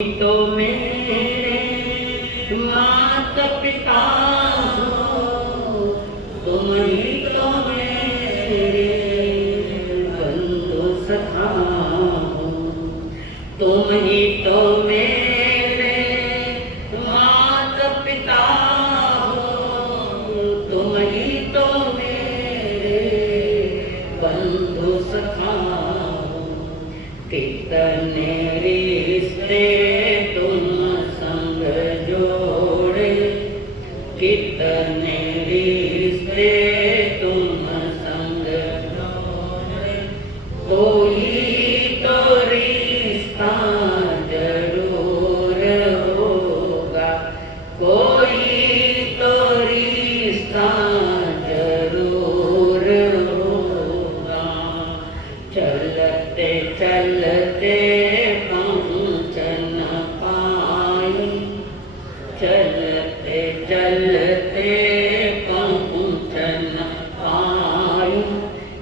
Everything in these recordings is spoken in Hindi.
तो मेरे माता पिता हो, तुम ही तो मेरे बंधु सखा हो, तुम ही तो मेरे माता पिता हो, तुम ही तो मेरे बंधु सखा हो। कितने रिश्ते कितने रिश्ते तुम संग जोड़े, कोई तो रिश्ता जरूर होगा, कोई तो रिश्ता जरूर होगा। चलते चलते पहुँच न पाए, चलते चलते पहुँच न पाई,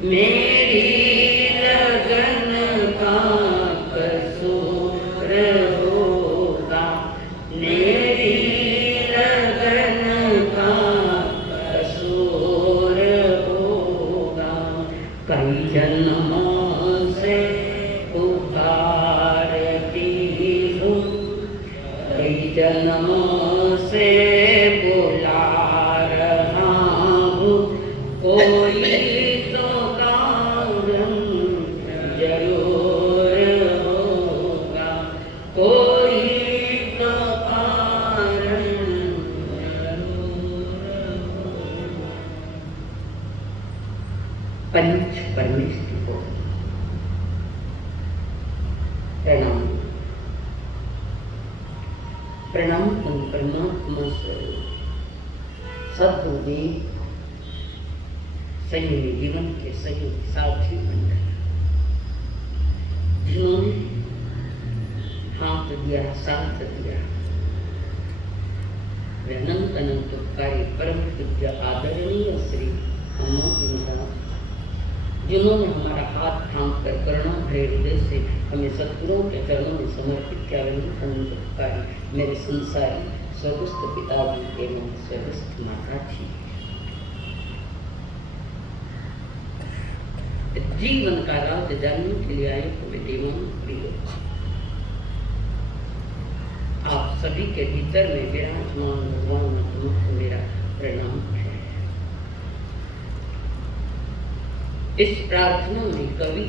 मेरी लगन का कसूर होगा, मेरी लगन का कसूर होगा। कई जन्मों से पुकारती हूँ, कई जन्मों से बुला रहा हूँ, कोई तो कारण जरूर होगा, कोई तो कारण जरूर होगा। पंच परमेश्वर को प्रणाम। प्रणाम परमात्मा स्वरूप सद्गुरुदेव, संयमी जीवन के सहयोगी साथी मंडल, जिन्होंने हाथ दिया, साथ दिया, वे अनंत अनंत उपकारी परम पूज्य आदरणीय श्री अम्मा जी महाराज, जिन्होंने हमारा हाथ थाम कर करुणा भरे हृदय से हमें सद्गुरुओं के चरणों में समर्पित किया। अनंत उपकारी मेरे संसारी स्वर्गस्थ पिताजी एवं स्वर्गस्थ माता जी, जीवन का राज जानने के लिए आए हुए देवान प्रिय, आप सभी के भीतर में विराजमान भगवान को मेरा प्रणाम है। इस प्रार्थना में कवि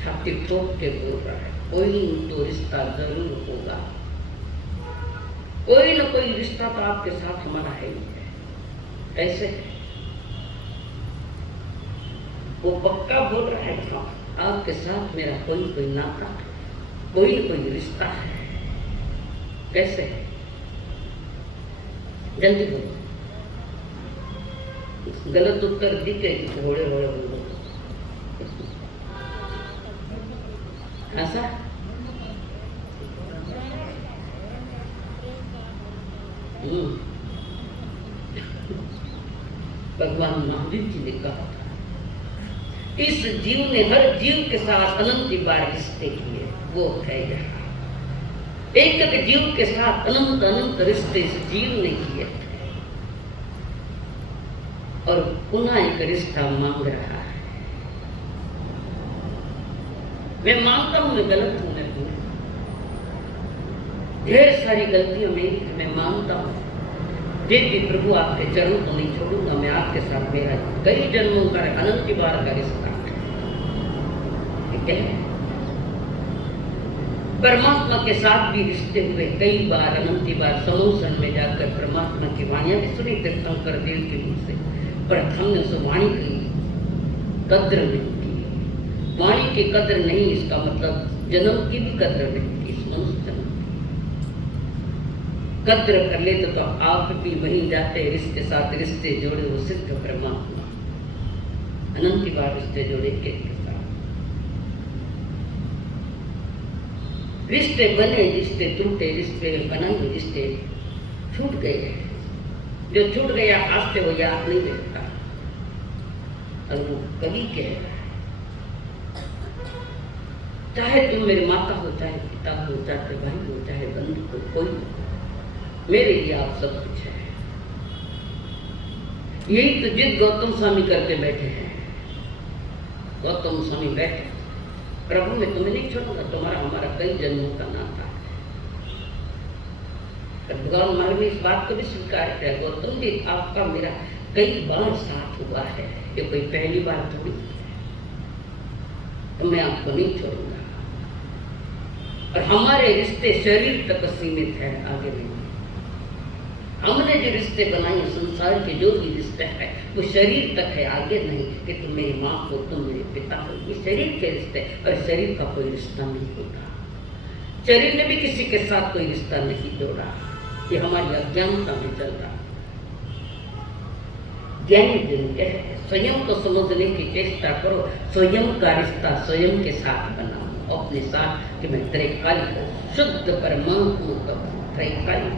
छाती ठोक के बोल रहा है, कोई तो रिश्ता जरूर होगा, कोई न कोई रिश्ता तो आपके साथ हमारा है ही है। कैसे है वो पक्का बोल रहा है, आपके साथ मेरा कोई कोई नाता, कोई न कोई रिश्ता है। कैसे है, जल्दी बोलो, गलत उत्तर दिखे होड़े होड़े बोलो। ऐसा भगवान महावीर जी ने कहा था, इस जीव ने हर जीव के साथ अनंत बार रिश्ते किए, वो है यहाँ। एक एक जीव के साथ अनंत अनंत रिश्ते इस जीव ने किए थे, और पुनः एक रिश्ता मांग रहा है। मैं मानता हूं मैं गलत हूं, मैं भूल, ढेर सारी गलतियां मेरी है, मैं मानता हूं। फिर भी प्रभु आपके चरणों को नहीं छोड़ूंगा, मैं आपके साथ मेरा कई जन्मों का अनंत बार का रिश्ता है। ठीक है, परमात्मा के साथ भी रिश्ते हुए कई बार, अनंत बार। समूसन में जाकर परमात्मा की वाणियां भी सुनी तीर्थंकर देव के मुख से, पर हमने उस वाणी की कद्र नहीं की। वाणी की कद्र नहीं, इसका मतलब जन्म की भी कद्र नहीं की। मनुष्य जन्म कद्र कर ले तो आप भी वहीं जाते, रिश्ते साथ रिश्ते जोड़े, वो सिद्ध परमात्मा अनंत बार रिश्ते जोड़े के साथ। रिश्ते बने, रिश्ते टूटे, रिश्ते बनाए, रिश्ते छूट गए। जो छूट गया आज से वो याद नहीं रहता। और वो कवि कह रहा है, चाहे तुम मेरे माता हो, चाहे पिता हो, चाहे भाई हो, चाहे बंधु हो, कोई हो, मेरे लिए आप सब कुछ है। यही तो जिद गौतम स्वामी करके बैठे हैं। गौतम स्वामी बैठे, प्रभु मैं तुम्हें नहीं छोड़ूंगा, तुम्हारा हमारा कई जन्मों का नाता है। भगवान महाराज ने इस बात को भी स्वीकार किया, गौतम जी आपका मेरा कई बार साथ हुआ है, ये कोई पहली बार थोड़ी, तो मैं आपको नहीं छोड़ूंगा। और हमारे रिश्ते शरीर तक सीमित है, आगे नहीं। हमने जो रिश्ते बनाए संसार के जो भी रिश्ते हैं वो शरीर तक है, आगे नहीं कि तुम मेरी माँ हो, तुम मेरे पिता हो। ये शरीर के रिश्ते, और शरीर का कोई रिश्ता नहीं होता। शरीर ने भी किसी के साथ कोई रिश्ता नहीं जोड़ा, ये हमारी अज्ञानता में चल रहा। ज्ञानी जन कहे स्वयं को समझने की चेष्टा करो, स्वयं का रिश्ता स्वयं के साथ बनाओ, अपने साथ कि मैं त्रैकाल हूँ, शुद्ध परमात्मा का त्रैकाल।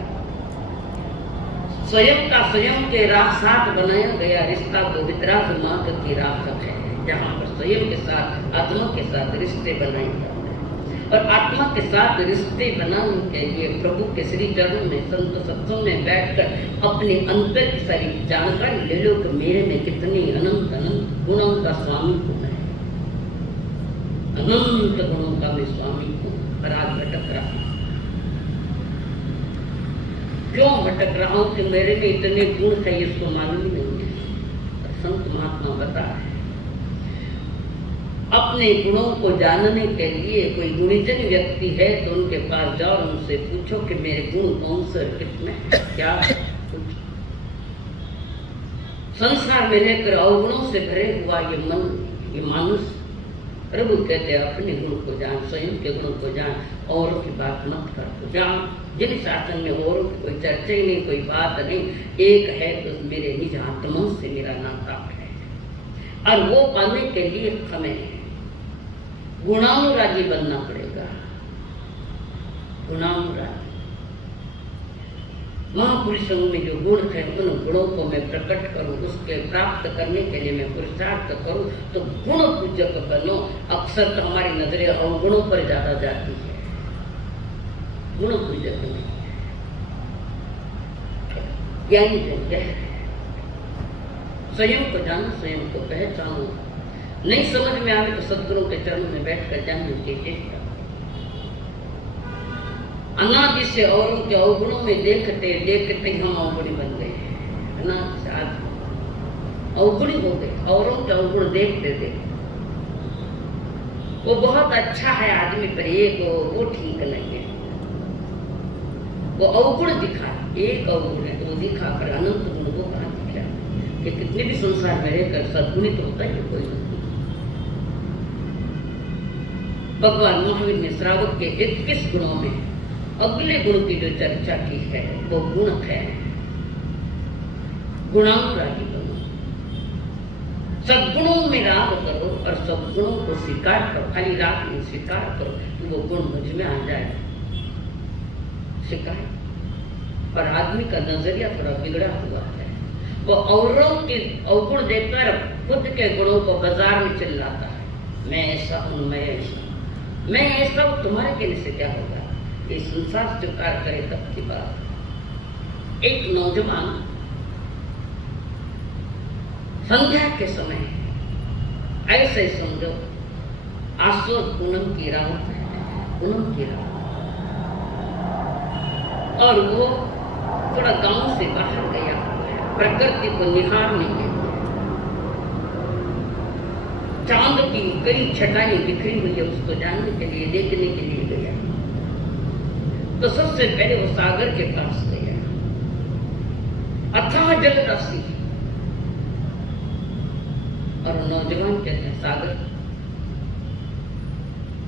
स्वयं का स्वयं के साथ बनाया गया रिश्ता वो वितराग मार्ग की राह है, जहाँ पर स्वयं के साथ आत्मा के साथ रिश्ते बनाए जाते हैं। और आत्मा के साथ रिश्ते बनाने के लिए प्रभु के श्री चरणों में संत सत्संग में बैठकर अपने अंतर की सारी जानकारी ले लो कि मेरे में कितनी अनंत अनंत गुणों का स्वामी हूँ मैं, अनंत गुणों का मैं स्वामी हूँ। पर आज भटक रहा हूँ। क्यों भटक रहा हूँ कि मेरे में इतने गुण है, इसको मालूम ही नहीं है। संत महात्मा बता है, अपने गुणों को जानने के लिए कोई गुणीजन व्यक्ति है तो उनके पास जाओ, उनसे पूछो कि मेरे गुण कौन से, कितने क्या है। संसार में लेकर अवगुणों से भरे हुआ ये मन, ये मानुष, प्रभु कहते हैं अपने गुण को जान, स्वयं के गुण को जान, औरों की बात मत कर। तो जान, जिन शासन में औरों की कोई चर्चा ही नहीं, कोई बात नहीं, एक है तो मेरे निज आत्मा से मेरा नाता है। और वो पाने के लिए समय है, गुणानुरागी बनना पड़ेगा। गुणानुरागी महापुरुषों में जो गुण है उन गुणों को मैं प्रकट करूं, उसके प्राप्त करने के लिए मैं पुरुषार्थ करूं, तो गुण पूजक बनो। अक्सर तो हमारी नजरें अवगुणों पर ज्यादा जाती है, गुण पूजक नहीं। ज्ञानी जन कह स्वयं को जानो, स्वयं को पहचानो। नहीं समझ में आवे तो सद्गुरु के चरणों में बैठकर जानने की चेष्टा। अनादि से औरों के अवगुणों में देखते देखते हम अवगुणी बन गए। अनादि से आज अवगुणी हो गए, औरों के अवगुण देखते देखते। वो बहुत अच्छा है आदमी, पर एक वो ठीक नहीं है। वो अवगुण दिखा, एक अवगुण है तो वो दिखा कर अनंत गुण को कहाँ दिखा कि कितने भी संसार में रहकर सद्गुणित तो होता है कोई नहीं। भगवान महावीर ने श्रावक के 21 गुणों में अगले गुण की जो चर्चा की है वो गुण है गुणानुरागी बनो। सद्गुणों में राग करो और सद्गुणों को स्वीकार करो। खाली राग नहीं, स्वीकार करो कि वो गुण मुझ में आ जाए। स्वीकार। पर आदमी का नजरिया थोड़ा बिगड़ा हुआ है, वो औरों के अवगुण देखकर खुद के गुणों को बाजार में चिल्लाता है, मैं ऐसा हूं, मैं ऐसा, मैं ऐसा हूं। तुम्हारे कहने से क्या होगा? ये संसार स्वीकार करे तब की बात। एक नौजवान संध्या के समय ऐसे समझो आसो पूनम की रात है, पूनम की रात, और वो थोड़ा गांव से बाहर गया, प्रकृति को निहारने के लिए। चांद की कई छटाएं बिखरी हुई है, उसको जानने के लिए, देखने के लिए गया। तो सबसे पहले वो सागर के पास गया, अथाह जल राशि। और नौजवान कहते हैं, सागर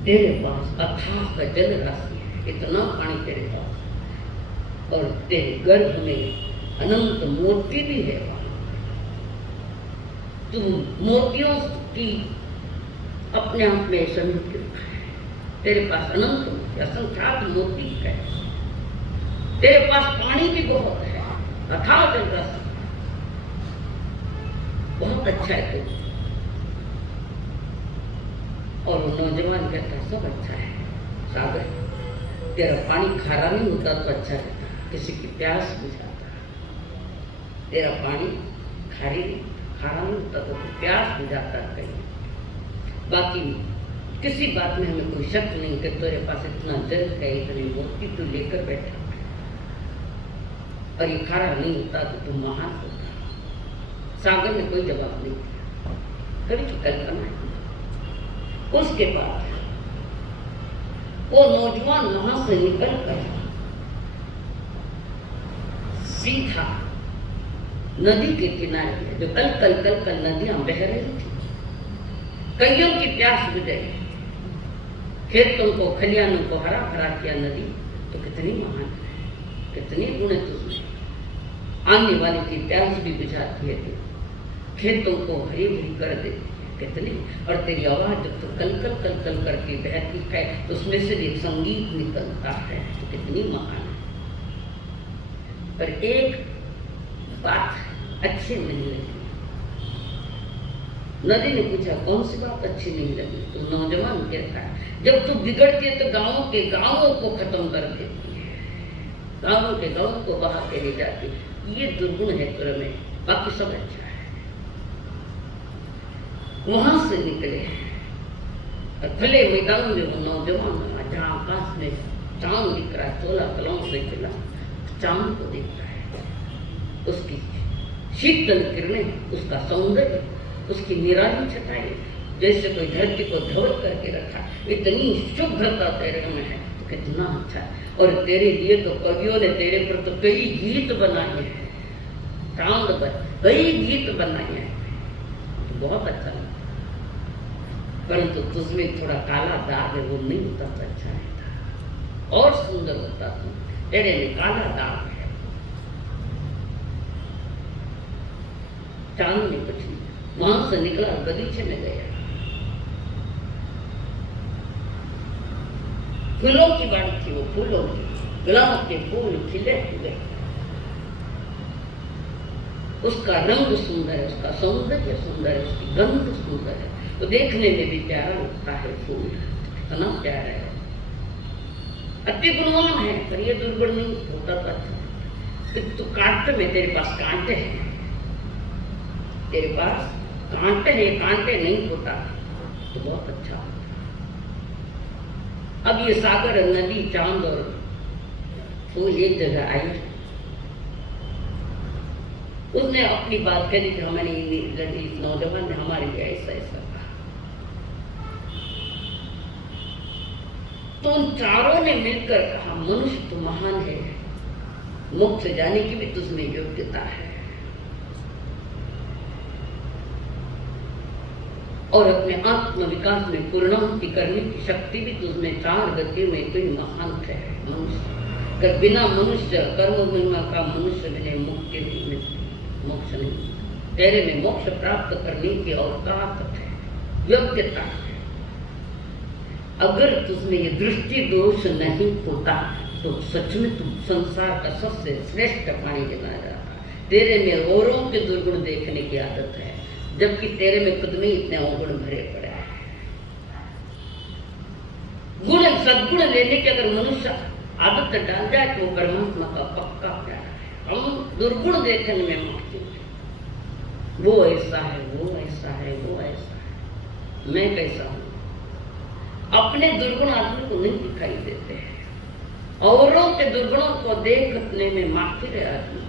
तेरे पास अथाह का जल राशि है, इतना पानी तेरे पास, और तेरे गर्भ में अनंत मोती भी है। तू मोतियों की अपने आप में समित रखा है। तेरे पास अनंत असंख्यात मोती है, तेरे पास पानी भी बहुत है, अथाह जल राशि, बहुत अच्छा है तू। और वो नौजवान कहता सब अच्छा है सागर, तेरा पानी खारा नहीं होता तो अच्छा रहता, किसी की प्यास बुझाता। तेरा पानी खारा नहीं होता तो प्यास बुझाता कहीं। बाकी किसी बात में हमें कोई शक नहीं कि तेरे पास इतना जल है, इतनी मोती तू लेकर बैठा और ये खारा नहीं होता तो तुम महान होता। सागर ने कोई जवाब नहीं दिया, कभी तो कल्पना है। उसके बाद वो नौजवान वहां से निकल कर सीधा नदी के किनारे, जो कल कल नदियां बह रही थी, कईयों की प्यास बुझाई, खेतों को खलियानों को हरा भरा किया नदी, तो कितनी महान है, कितनी गुण है तुझमें। आने वाले की प्यास भी बुझाती है, खेतों को हरी भरी कर देती है, कितनी। और तेरी आवाज जब तो कल कल करके बहती है तो उसमें से एक संगीत निकलता है, तो कितनी महान है। पर एक बात अच्छी नहीं लगी। नदी ने पूछा कौन सी बात अच्छी नहीं लगी? तो नौजवान कहता है जब तू बिगड़ती है तो गांवों को खत्म कर देती है, गांवों के गांवों को बहा के ले जाती है, ये दुर्गुण है तुझ में, बाकी सब अच्छा है। वहां से निकले और खुले मैदान में वो नौजवान जहाँ आकाश में चांद दिख रहा है, 16 कलाओं से खिला चांद को दिख रहा है, उसकी शीतल किरणें, उसका सौंदर्य, उसकी निराली छटाई, जैसे कोई धरती को धवल करके रखा, इतनी शुभ्रता तेरे में है, तो कितना अच्छा है। और तेरे लिए तो कवियों ने तेरे पर तो कई गीत बनाए हैं, चांद पर कई गीत बनाए हैं, तो बहुत अच्छा लगता। परंतु तुझमें थोड़ा काला दाग है, वो नहीं होता तो अच्छा रहता, और सुंदर होता तू, तेरे में काला दाग है। चांद ने कुछ नहीं, वहां से निकला, बगीचे में गया, फूलों की बाड़ी थी वो, फूलों की, गुलाब के फूल खिले हुए, उसका रंग सुंदर है, उसका सौंदर्य सुंदर है, उसकी गंध सुंदर है, तो देखने में भी प्यारा लगता है फूल, इतना प्यारा है, अति गुणवान है, पर ये दुर्गुण नहीं होता तो अच्छा। तो कांटे में तेरे पास कांटे हैं, तेरे पास कांटे हैं, कांटे नहीं होता तो बहुत अच्छा होता। अब ये सागर, नदी, चांद और फूल एक जगह आई, उसने अपनी बात कही कि हमारी इस नौजवान ने हमारे लिए ऐसा ऐसा कहा। तो उन चारों ने मिलकर कहा मनुष्य तो महान है, मोक्ष जाने की भी तुझमें योग्यता है, और अपने आत्म विकास में पूर्णाहुति करने की शक्ति भी तुझमें, 4 गतियों में कोई महान है मनुष्य। कर बिना मनुष्य कर्म बिना का मनुष्य मिले मुक्ति नहीं मिलती, मोक्ष नहीं। तेरे में मोक्ष प्राप्त करने की औकात है, योग्यता है। अगर तुझमें ये दृष्टि दोष नहीं होता तो सच में तुम संसार का सबसे श्रेष्ठ प्राणी गिना जाता। तेरे में औरों के दुर्गुण देखने की आदत है, जबकि तेरे में खुद में इतने अवगुण भरे पड़े हैं। गुण सद्गुण लेने की अगर मनुष्य आदत डाल जाए तो परमात्मा का पक्का प्यारा है। हम दुर्गुण देखने में मानते हैं, वो ऐसा है, वो ऐसा है, वो ऐसा है, मैं कैसा हूँ। अपने दुर्गुण आदमी को नहीं दिखाई देते हैं, औरों के दुर्गुणों को देखने में माहिर है आदमी,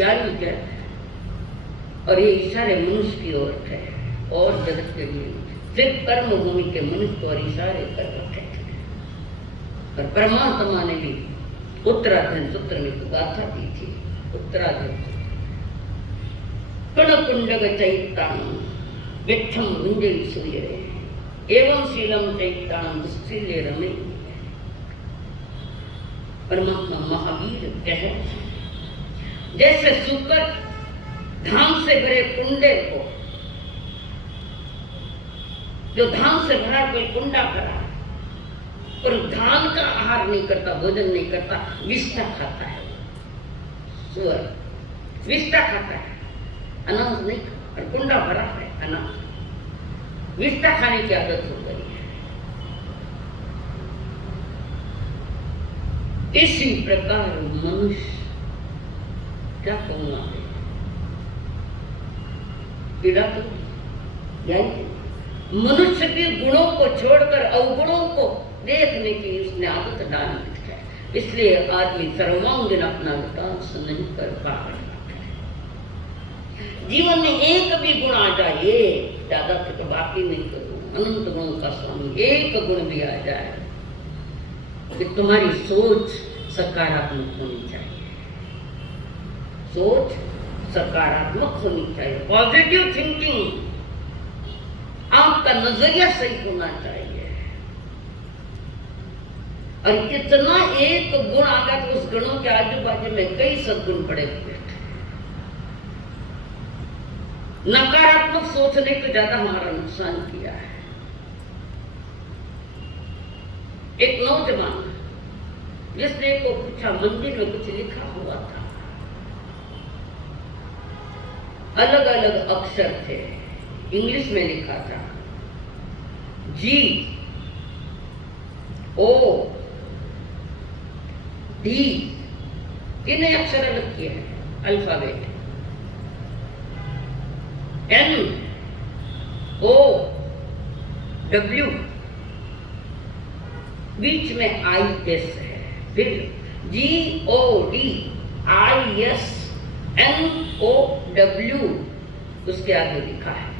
यानी क्या है। और ये इशारे मनुष्य की ओर है और जगत के लिए, सिर्फ कर्म भूमि के मनुष्य को और इशारे कर रखे थे। और परमात्मा ने भी उत्तराधन सूत्र में तो गाथा दी थी, उत्तराधन कण कुंडग चैतान विठम गुंजय सूर्य एवं शीलम चैतान दुस्सीले रमे। परमात्मा महावीर कह, जैसे सुकर धाम से भरे कुंडे को, जो धाम से भरा कोई कुंडा भरा और धान का आहार नहीं करता, भोजन नहीं करता, विष्ठा खाता है, सुअर विष्ठा खाता है, अनाज नहीं खाता, और कुंडा भरा है अनाज, विष्ठा खाने की आदत हो गई है। इसी प्रकार मनुष्य, क्या कहूँगा, पीड़ा तो यही, मनुष्य के गुणों को छोड़कर अवगुणों को देखने की उसने आदत डाल दी है। इसलिए आदमी सर्वांगीण अपना विकास नहीं कर पा रहा है। जीवन में एक भी गुण आ जाए, ज्यादा तो बाकी नहीं करूँ, अनंत गुणों का स्वामी, एक गुण भी आ जाए कि तुम्हारी सोच सकारात्मक होनी चाहिए, सोच सकारात्मक होनी चाहिए, पॉजिटिव थिंकिंग, आपका नजरिया सही होना चाहिए। और इतना एक गुण आ गया तो उस गुणों के आजू बाजू में कई सद्गुण पड़े हुए थे। नकारात्मक सोचने को ज्यादा हमारा नुकसान किया है। एक नौजवान जिसने को पूछा, मंदिर में कुछ लिखा हुआ था, अलग अलग अक्षर थे, इंग्लिश में लिखा था G O D, तीन अक्षर अलग किए हैं अल्फाबेट, N O W, बीच में IS है, फिर G O D IS N O W, उसके आगे लिखा है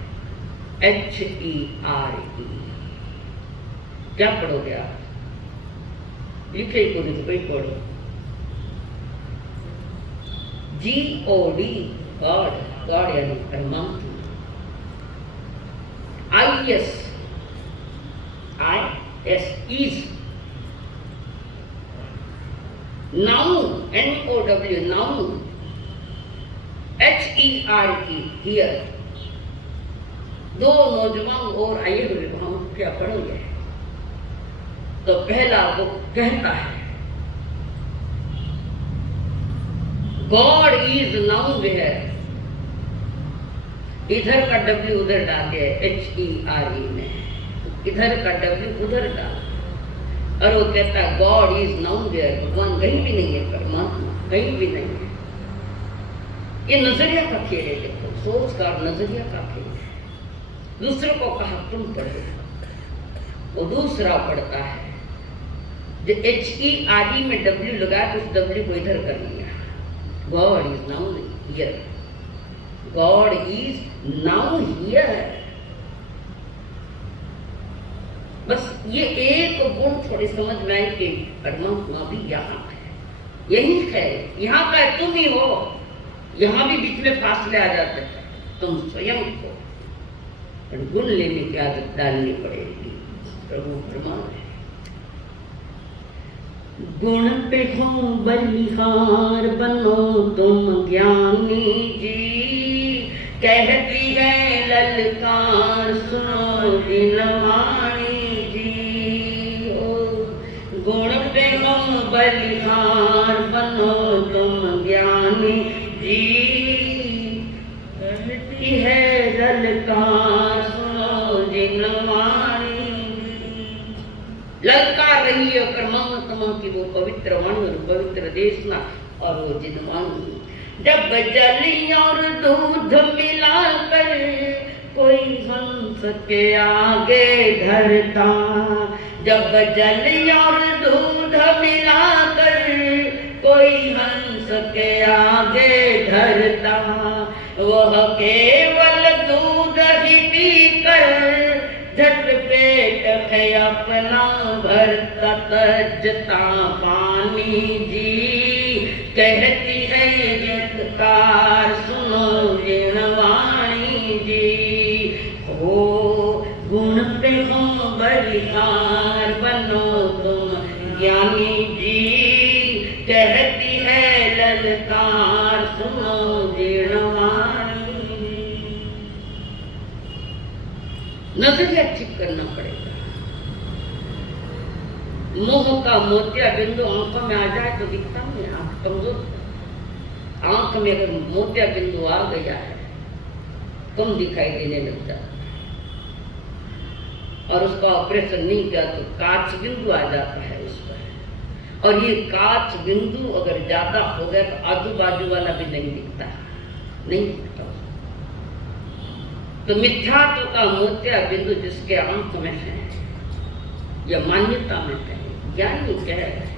HERE। क्या पढ़ोगे आप? लिखे ही को नहीं तो कोई पढ़ो। GOD गॉड, गॉड यानी परमात्मा, IS is, noun NOW noun, HERE here. दो नौजवान और आए हुए वहां क्या पढ़ोगे? तो पहला वो कहता है गॉड इज नाउन वेयर, इधर का W उधर डाल दिया HERE में, इधर का W उधर डाल, और वो कहता है गॉड इज नाउन वेयर, भगवान कहीं भी नहीं है, परमात्मा कहीं भी नहीं है। ये नजरिया का खेल है, देखो सोच का नजरिया का खेल है। दूसरों को कहा तुम पढ़ो, वो दूसरा पढ़ता है, जो HERE में W लगा तो उस W को इधर कर लिया, God is now here, God is now here. बस ये एक गुण थोड़ी समझ में आई कि परमात्मा भी यहाँ है, यही है, यहाँ का तुम ही हो। यहाँ भी बीच में फासले आ जाते हैं, तुम स्वयं को गुण लेने की आदत डालनी पड़ेगी। प्रभु फरमाए गुण पे हो बलिहार बनो तुम ज्ञानी जी, कहती है ललकार सुनो दिलवाणी जी। ओ गुण पे हो बलिहार बनो तुम ज्ञानी जी, कहती है ललकार सुनो दिलवाणी। ललकार रही है परमात्मा की वो पवित्र वाणी और पवित्र देशना और वो जिनवाणी। जब जल और दूध मिलाकर कोई हंस के आगे धरता, जब जल और दूध मिलाकर कोई हंस के आगे धरता, वह केवल दूध ही पीकर झट पेट है अपना भरता तजता पानी जी, कहती है जितकार सुनो जिनवाणी जी। हो गुण पे हो बलिहार बनो तुम ज्ञानी जी, कहती है ललकार सुनो जिनवाणी। नजरिया ठीक करना पड़ेगा। मोह का मोतिया बिंदु आंखों में आ जाए तो दिखता नहीं, आंख कमजोर, आंख में अगर मोतिया बिंदु आ गया है कम दिखाई देने लग जाता और उसका ऑपरेशन नहीं किया तो कांच बिंदु आ जाता है उस पर, और ये कांच बिंदु अगर ज्यादा हो गया तो आजू बाजू वाला भी नहीं दिखता, नहीं दिखता। तो मिथ्यात्व का मोतिया बिंदु जिसके अंत में है या मान्यता में है, ज्ञानी कह रहे हैं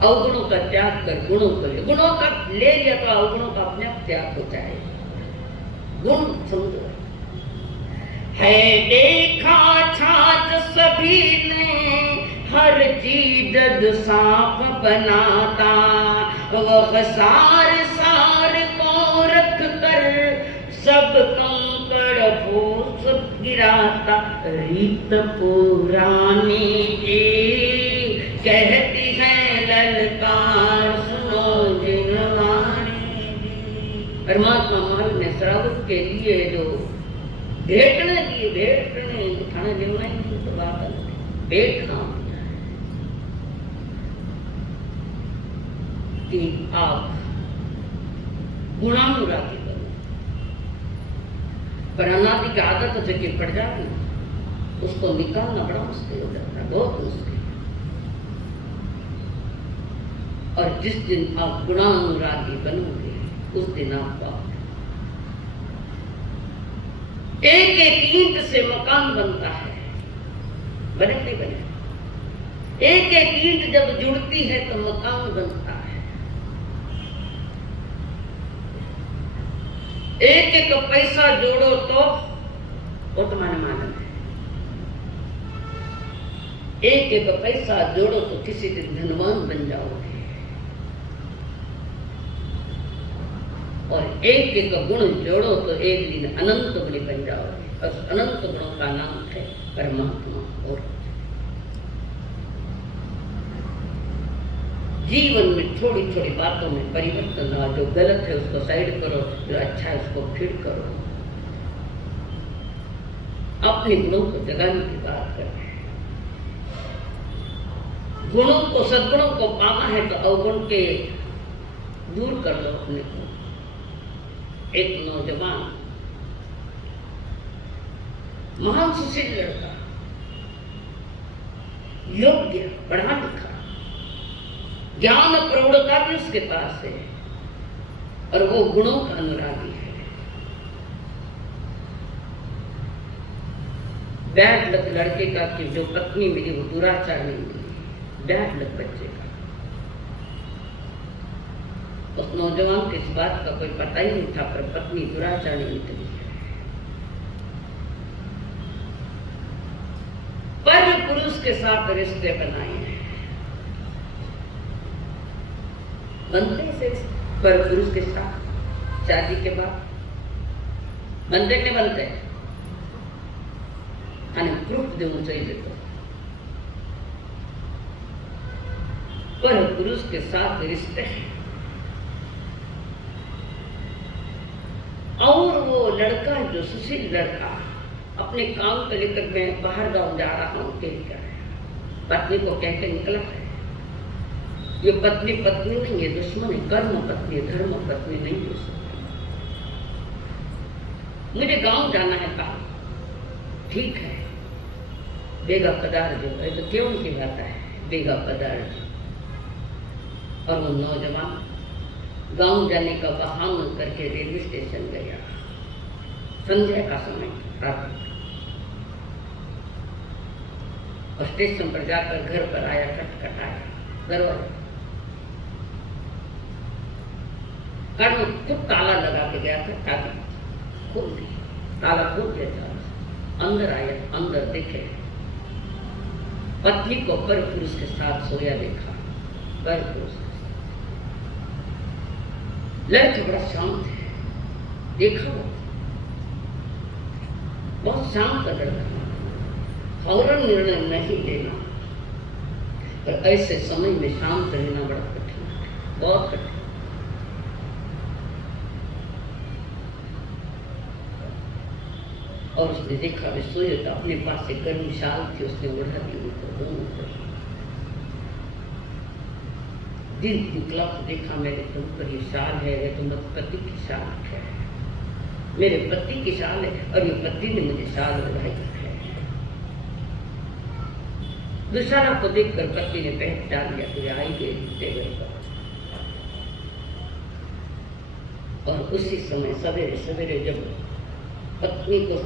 अवगुणों का त्याग कर गुणों को ले। गुणों का ले लिया तो अवगुणों का अपने आप त्याग हो जाएगा। गुण समझो है देखा छाछ सभी ने, हर चीज साफ बनाता, वह सार सार को रख कर सब कंकड़ फूस गिराता। रीत पुरानी की कहती है ललकार सुनो जिनवाणी। परमात्मा महावीर ने श्रावक के लिए जो भेटने दिए, भेटने खाना देना ही तो बात है, भेटना कि आप गुणानुरागी बनो। पर अनादि की आदत जो कि पड़ जाती उसको निकालना बड़ा मुश्किल हो जाता है, बहुत मुश्किल। और जिस दिन आप गुणानुरागी बनोगे उस दिन आप एक एक ईंट से मकान बनता है, बने नहीं बने। एक एक ईंट जब जुड़ती है तो मकान बनता है। एक एक पैसा जोड़ो तो वो तुम्हारे मालूम है। एक एक पैसा जोड़ो तो किसी दिन धनवान बन जाओगे। और एक एक गुण जोड़ो तो एक दिन अनंत गुणी बन जाओगे। और अनंत गुणों का नाम है परमात्मा। और जीवन में थोड़ी थोड़ी बातों में परिवर्तन लाओ। जो गलत है उसको साइड करो, जो अच्छा है उसको फिर करो। अपने गुणों को जगाने की बात करें। गुणों को, सद्गुणों को पाना है तो अवगुण के दूर कर लो अपने को। एक नौजवान महान सुशील लड़का, योग्य, पढ़ा लिखा, ज्ञान प्रौढ़ता भी उसके पास है और वो गुणों का अनुरागी है। बैड लक लड़के का कि जो पत्नी मिली वो दुराचारी मिली। बैड लक बच्चे का। उस नौजवान को इस बात का कोई पता ही नहीं था, पर पत्नी दुराचारी निकली। पर पुरुष के साथ रिश्ते बनाए हैं, बनते से पर पुरुष के साथ शादी के बाद बनते के बनते प्रूफ देना चाहिए। तो पर पुरुष के साथ रिश्ते हैं। और वो लड़का जो सुशील लड़का अपने काम को लेकर मैं बाहर गांव जा रहा हूँ कह कर पत्नी को कह के निकला है। ये पत्नी पत्नी नहीं है, दुश्मन है। कर्म पत्नी है, धर्म पत्नी नहीं हो सकती। मुझे गांव जाना है, कहा ठीक है बेगा पदार जो है तो क्यों की बात है बेगा पदार। और वो नौजवान गांव जाने का बहाना करके रेलवे स्टेशन गया। संध्या का समय रात, और स्टेशन पर जाकर घर पर आया, खटखटाया दरवाजा। कारण खुद ताला लगा के गया था, चाबी खोल दी, ताला खोल दिया था। अंदर आया, अंदर देखे पत्नी को पर पुरुष के साथ सोया देखा। पर पुरुष लड़का बड़ा शांत है, देखा वो बहुत शांत का लड़का। फौरन निर्णय नहीं लेना, पर ऐसे समय में शांत रहना बड़ा कठिन है, बहुत कठिन। और उसने देखा वे सोए तो अपने पास एक गर्म शाल थी, उसने ओढ़ा दी उनको दोनों को। दिन निकला तो देखा मेरे तुम पर ये शाल है, ये तो मेरे पति की शाल है, मेरे पति की शाल है, और ये पति ने मुझे शाल ओढ़ाई है। दुशाला को देखकर पति ने पैर डाल दिया, तुझे आई गई टेबल पर। और उसी समय सवेरे सवेरे जब पत्नी को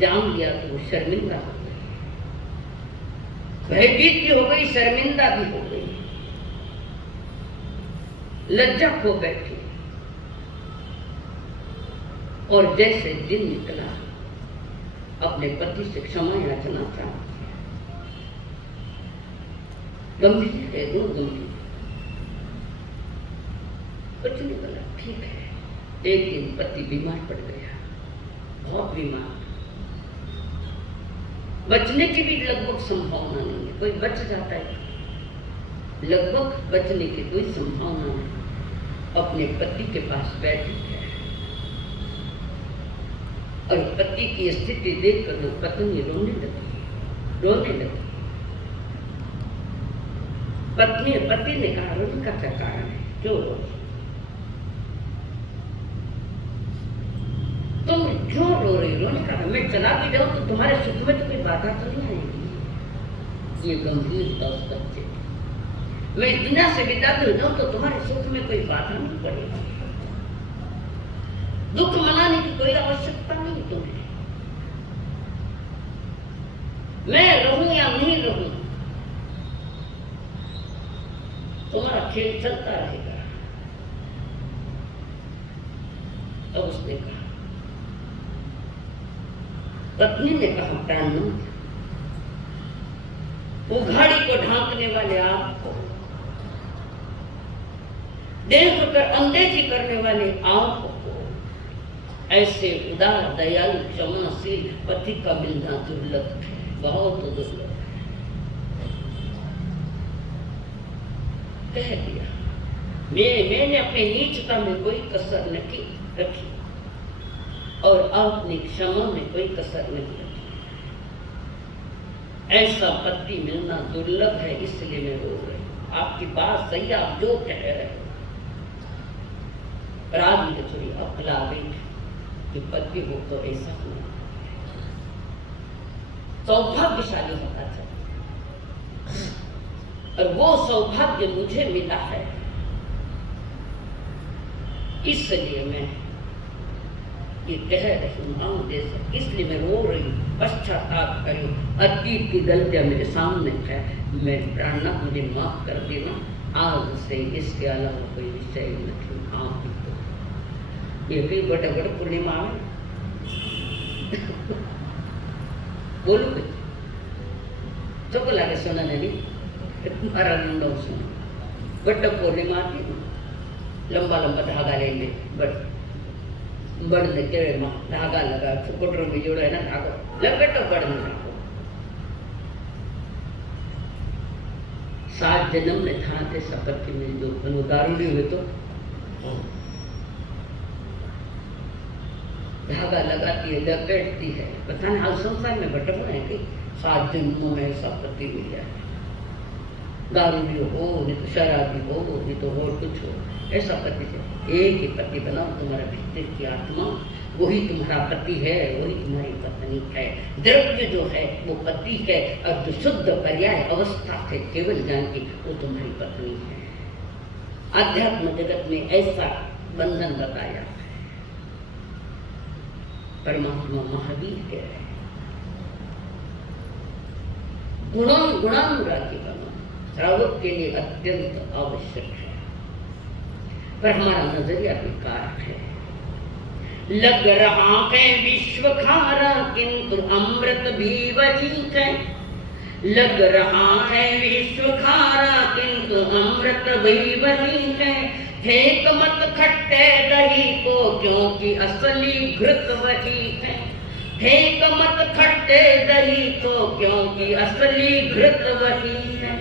जान लिया तो वो शर्मिंदा हो गई, भयभीत भी हो गई, शर्मिंदा भी हो गई, लज्जा खो बैठी। और जैसे दिन निकला अपने पति से क्षमा याचना चाहती, गंभीर है, दो गंभीर, कुछ नहीं बोला, ठीक है। एक दिन पति बीमार पड़ गया, बहुत बीमार, बचने की भी लगभग संभावना नहीं है, कोई बच जाता है, लगभग बचने की कोई संभावना नहीं। अपने पति के पास बैठी है और पति की स्थिति देखकर वो पत्नी रोने लगी। पति ने कहा, रोने का क्या कारण है, क्यों रो, तुम क्यों रो रही, रोने का, मैं चला भी जाऊं तो तुम्हारे सुख में तो कोई बाधा तो नहीं आएगी। ये गंभीर बच्चे, मैं इस दुनिया से विदा भी हो जाऊं तो तुम्हारे सुख में कोई बाधा नहीं पड़ेगी, दुख मनाने की कोई आवश्यकता नहीं तुम्हें, मैं रहूं या नहीं रहूं तुम्हारा खेल चलता रहेगा। अब उसने कहा, पत्नी ने कहा, प्राणनाथ, उघाड़ी को ढांकने वाले आपको, देख कर अनदेखी करने वाले आपको, ऐसे उदार दयालु क्षमाशील पति का मिलना दुर्लभ है, बहुत दुर्लभ। कह दिया, मैंने अपनी नीचता में कोई कसर नहीं रखी और अपनी क्षमा में कोई कसर नहीं रखी। ऐसा पति मिलना दुर्लभ है, इसलिए मैं रो रही हूँ। आपकी बात सही, आप जो कह रहे हो, पर आज मुझे थोड़ी अक्ल आ गई कि पति हो तो ऐसा होना, सौभाग्यशाली होता था, और वो सौभाग्य मुझे मिला है, इसलिए मैं ये कह रही हूँ, इसलिए मैं रो रही हूँ, पश्चाताप करी, अतीत की गलतियां मेरे सामने है, मैं प्राणनाथ मुझे माफ कर देना, आज से इसके अलावा कोई विषय नहीं। आप तो ये भी बड़े बड़े पूर्णिमा में बोलो चुप लगे सुना नहीं, तुम्हारा मुंडा सुना, बट पूर्णिमा थी, लंबा लंबा धागा लेंगे, बढ़ने के धागा लगा, कोटरों में जोड़ा है ना धागा, लपेटो बढ़ने धागो, 7 जन्म में था थे सपत्ति में जो अनुदारूढ़ी हुए तो धागा लगाती है, लपेटती है, पता नहीं हाल संसार में भटक रहे हैं कि 7 जन्मों में सपत्ति मिल जाए, दारूढ़ी हो, नहीं तो शराबी हो, नहीं तो और कुछ हो, ऐसा पति से एक ही पति बनाओ, तुम्हारा भीतर की आत्मा वही तुम्हारा पति है, वही तुम्हारी पत्नी है, द्रव्य जो है वो पति है, और जो शुद्ध पर्याय अवस्था है केवल ज्ञान की वो तुम्हारी पत्नी है। आध्यात्म जगत में ऐसा बंधन बताया है, परमात्मा महावीर कह रहे हैं, गुणानुरागी बनो, श्रावक के लिए अत्यंत आवश्यक है, पर हमारा नजरिया बेकार है। लग रहा है विश्व खारा किंतु अमृत भी वही है, लग रहा है विश्व खारा किंतु अमृत भी वही है, फेंक मत खट्टे दही को क्योंकि असली घृत वही है, फेंक मत खट्टे दही को क्योंकि असली घृत वही है,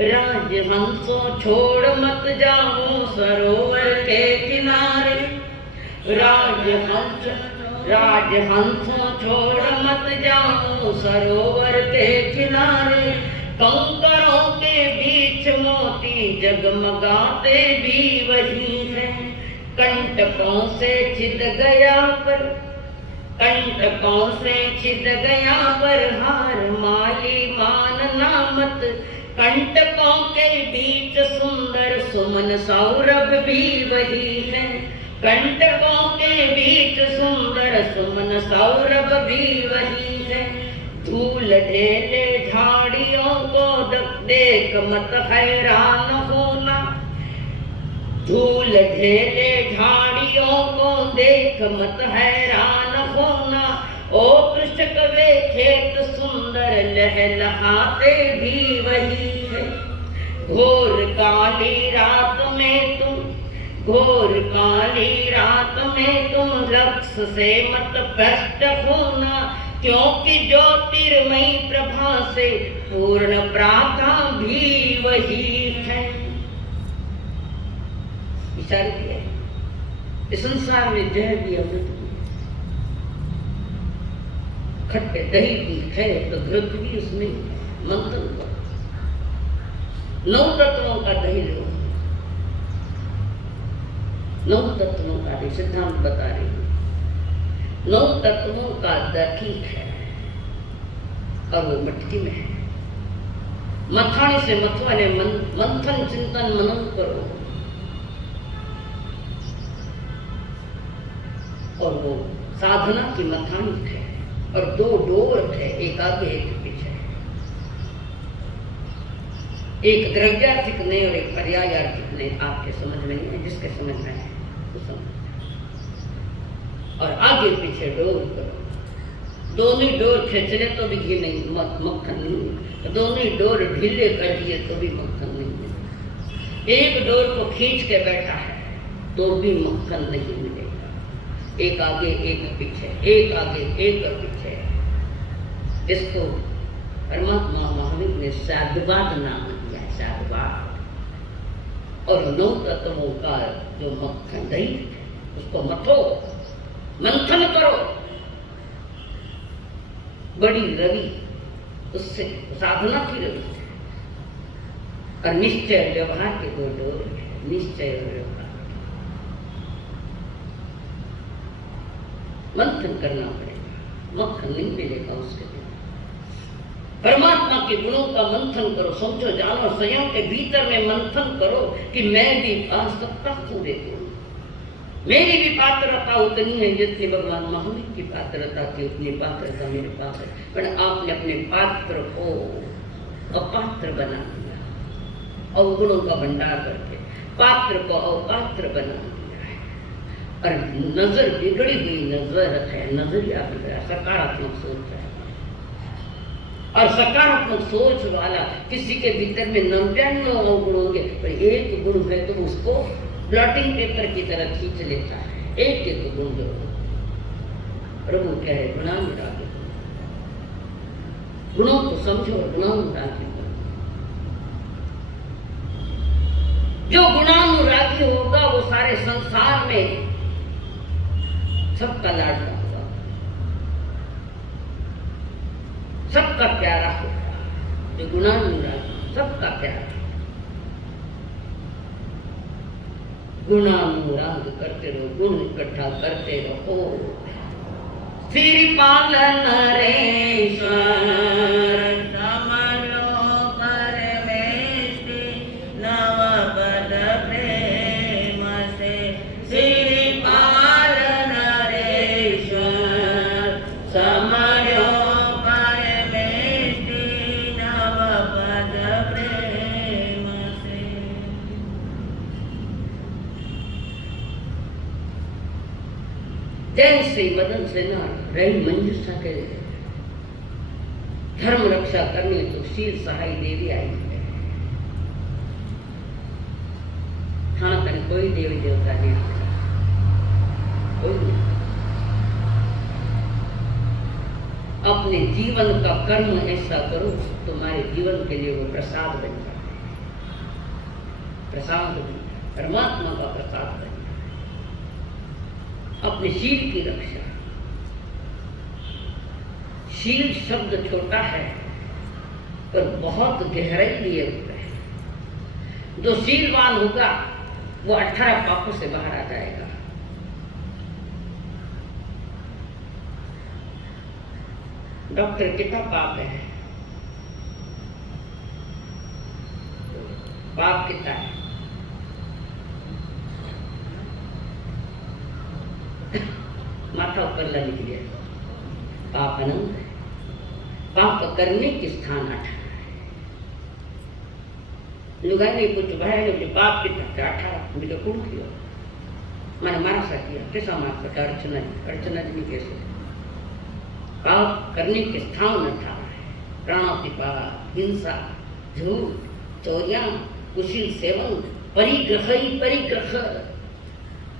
राजहंसों छोड़ मत जाओ सरोवर के किनारे, राजहंसों छोड़ मत जाओ सरोवर के किनारे, कंकरों के बीच मोती जगमगाते भी वही है, कंटकों से छिद गया पर कंटकों से छिद गया बरहार, माली मानना मत। कंटकों के बीच सुंदर सुमन सौरभ भी वही है। कंटकों के बीच सुंदर सुमन सौरभ भी वही है। धूल ढेले झाड़ियों को देख मत हैरान होना। धूल ढेले झाड़ियों को देख मत हैरान होना। ओ कृष्ण वे खेत सुंदर लहलहाते भी वही है। घोर काली रात में तुम, घोर काली रात में तुम लक्ष्य से मत भ्रष्ट होना। क्योंकि ज्योतिर्मयी प्रभा से पूर्ण प्रातः भी वही है। विचार किया, इस संसार में जहर भी अमृत भी, खट्टे दही भी है तो घृत भी उसमें मंथन करो। 9 तत्वों का दही लो, 9 तत्वों का सिद्धांत बता रही हूँ। 9 तत्वों का दही है और वो मटकी में है। मथाने से मथवाने मंथन चिंतन मनन करो और वो साधना की मथानी है और 2 डोर है, एक आगे एक पीछे। एक द्रव्यार्थिक नहीं और एक पर्यायार्थिक नहीं। आपके समझ में नहीं है, जिसके समझ में है तो समझ। और आगे पीछे डोर करो। दोनों डोर खींचने तो भी घी नहीं, मक्खन नहीं। दोनों डोर ढीले कर दिए तो भी मक्खन नहीं मिलेगा। एक डोर को खींच के बैठा है तो भी मक्खन नहीं मिलेगा। एक आगे एक पीछे, एक आगे एक पीछे। इसको परमात्मा महावीर ने साधुवाद नाम दिया है, साधुवाद। और 9 तत्वों का जो मक्खन दही उसको मथो, मंथन करो। बड़ी रवि उससे साधना की रवि और निश्चय व्यवहार के 2 डोर, निश्चय और व्यवहार। मंथन करना पड़ेगा, मक्खन नहीं मिलेगा उसके लिए। परमात्मा के गुणों का मंथन करो, समझो जानो, स्वयं के भीतर में मंथन करो कि मैं भी पा सकता हूँ। देखो मेरी भी पात्रता उतनी है जितनी भगवान महावीर की पात्रता थी, उतनी पात्रता मेरे पास है। पर आपने अपने पात्र को अपात्र बना दिया, अवगुणों का भंडार करके पात्र को अपात्र बना दिया है। और नजर बिगड़ी हुई नजर है, नजरिया बिगड़ा, सकारात्मक सोच है। और सकारात्मक सोच वाला किसी के भीतर में 99 अवगुण होंगे, पर एक गुण है तो उसको ब्लॉटिंग पेपर की तरह खींच लेता है। एक गुण जो प्रभु कह रहे गुणानुरागी, गुणों को समझो, गुणानुरागी बनो। जो गुणानुरागी होगा वो सारे संसार में सबका लाडला होगा, सबका प्यारा होगा। जो गुणानुरागी सबका प्यारा, गुणानुराग करते रहो, गुण इकट्ठा करते रहो। श्रीपाल नरेश्वर समलो परमेष्टि नवपद प्रेम से। श्रीपाल नरेश्वर समलो परमेष्टि नवपद प्रेम से। जैसे बदन से न रही मंजूषा के धर्म रक्षा करने तो शील सहाय देवी आई है। हाँ कहीं कोई देवी देवता नहीं आता, कोई नहीं। अपने जीवन का कर्म ऐसा करो तुम्हारे जीवन के लिए वो प्रसाद बन जाए, प्रसाद बन जाए, परमात्मा का प्रसाद बन जाए। अपने शील की रक्षा। शील शब्द छोटा है पर बहुत गहराई लिए हुए है। जो शीलवान होगा वो 18 पापों से बाहर आ जाएगा। डॉक्टर कितना पाप है, पाप कितना है? माथा ऊपर ला निकले, पाप अनंत है, पाप करने के स्थान 18 लुगाई नहीं कुछ भाई पाप कितना 18 मुझे कौन किया मैंने मारा सा किया कैसा मार सकता? अर्चना जी कैसे? पाप करने के स्थान 18 है, प्राणातिपात, हिंसा, झूठ, चौरियां, कुशील सेवन, परिग्रह,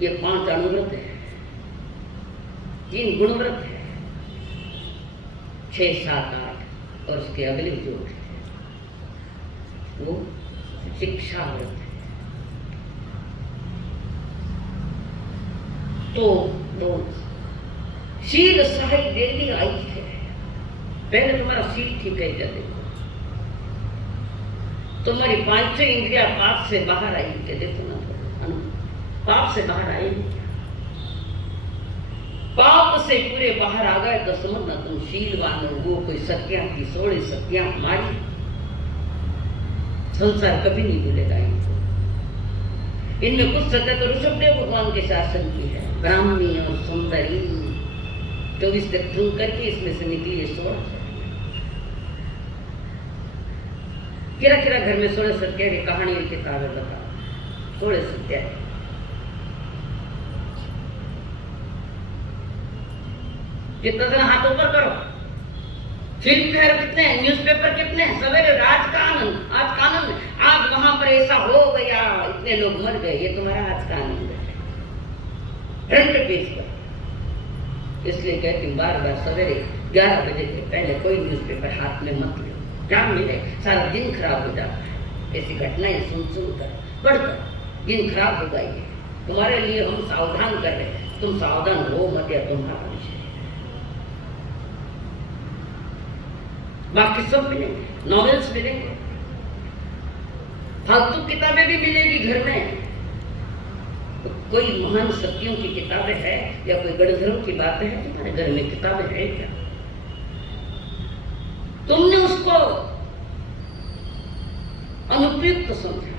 ये 5 अनुव्रत है, 3 गुणव्रत है, 6, 7, 8 और उसके अगले जो है वो शिक्षा व्रत है। तो शील सहाय देवी आई है, पहले तुम्हारा शील ठीक है, देखो तुम्हारी 5 इंद्रिया पाप से बाहर आई क्या? देखो ना, पाप से बाहर आई, पाप से पूरे बाहर आ गए तो समझना तुम शीलवान हो। वो कोई सत्या की 16 सत्या मारी, संसार कभी नहीं भूलेगा इनको। इनमें कुछ सत्य तो ऋषभदेव भगवान के शासन की है, ब्राह्मणी और सुंदरी 24 तक ध्रुव करके इसमें से निकली 16 किरा घर में 16 सत्या की कहानी की किताबें बताओ, 16 सत्या कितना दिन हाथ ऊपर करो। फिल्म फेयर कितने हैं, न्यूज़पेपर कितने हैं, सवेरे आज का आनंद, आज का आनंद, आज वहां पर ऐसा हो गया, इतने लोग मर गए, ये तुम्हारा आज का आनंद है फ्रंट पेज पर। इसलिए कहती हूँ बार बार सवेरे 11 बजे के पहले कोई न्यूज़पेपर हाथ में मत लो, क्या मिले सारा दिन खराब हो जाता है। ऐसी घटनाएं सुन कर पढ़कर दिन खराब हो जाएगी। तुम्हारे लिए हम सावधान कर रहे हैं, तुम सावधान हो मत, या तुम्हारा विषय। बाकी सब मिलेंगे, नॉवेल्स मिलेंगे, फालतू किताबें भी मिलेगी घर में। तो कोई महान सत्यों की किताबें है या कोई गणधरों की बातें हैं तुम्हारे घर में? किताबें है क्या? तुमने उसको अनुपयुक्त समझा,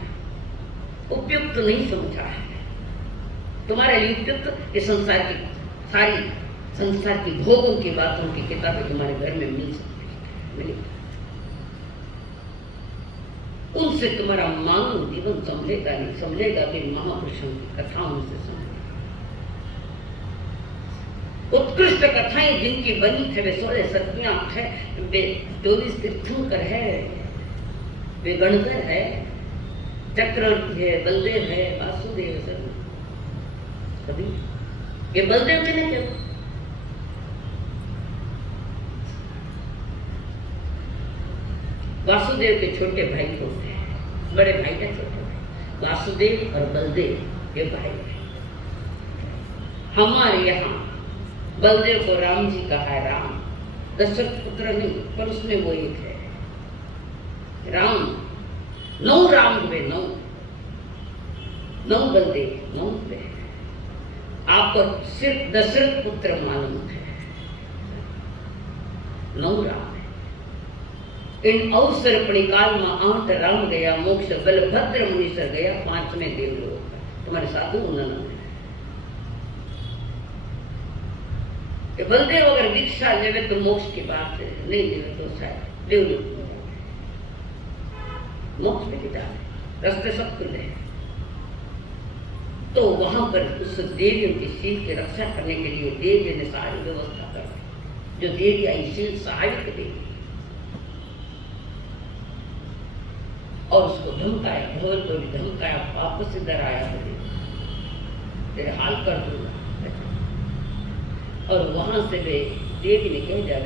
उपयुक्त नहीं समझा है। तुम्हारे लिए उपयुक्त ये संसार की सारी संसार की भोगों की बातों की किताबें तुम्हारे घर में मिल सकती है, उनसे तुम्हारा मानव जीवन समझेगा नहीं, समझेगा कि महापुरुषों की कथाओं से समझेगा। उत्कृष्ट कथाएं जिनकी बनी थे वे 16 सत्यां है, वे 24 तीर्थंकर है, वे गणधर है, चक्रवर्ती है, बलदेव है, वासुदेव है, सभी ये बलदेव के नहीं क्या? वासुदेव के छोटे भाई होते हैं, बड़े भाई का छोटे भाई, वासुदेव और बलदेव ये भाई है। हमारे यहाँ बलदेव को राम जी कहा है, राम दशरथ पुत्र नहीं, पर उसमें वो एक है राम। 9 राम हुए, 9 बलदेव, 9 हुए। आपको सिर्फ दशरथ पुत्र मालूम है, 9 राम है। इन अवसर परिकाल में 8 राम गया, मोक्ष बलभद्र मुनीश्वर गया, 5वें देवलोक। तुम्हारे साधु उन्होंने बलदेव अगर दीक्षा लेवे तो मोक्ष की बात है, नहीं लेवे तो शायद देवलोक मोक्ष में किताब है, रास्ते सब खुले हैं। तो वहां पर उस देवियों की शील की रक्षा करने के लिए देवी ने सारी व्यवस्था कर दी। जो देवी आई शील सहायक देवी, और उसको धमकाया, ढोल को भी धमकाया, वापस से डराया, तेरे हाल कर दूंगा। और वहां से वे देवी ने कह दिया,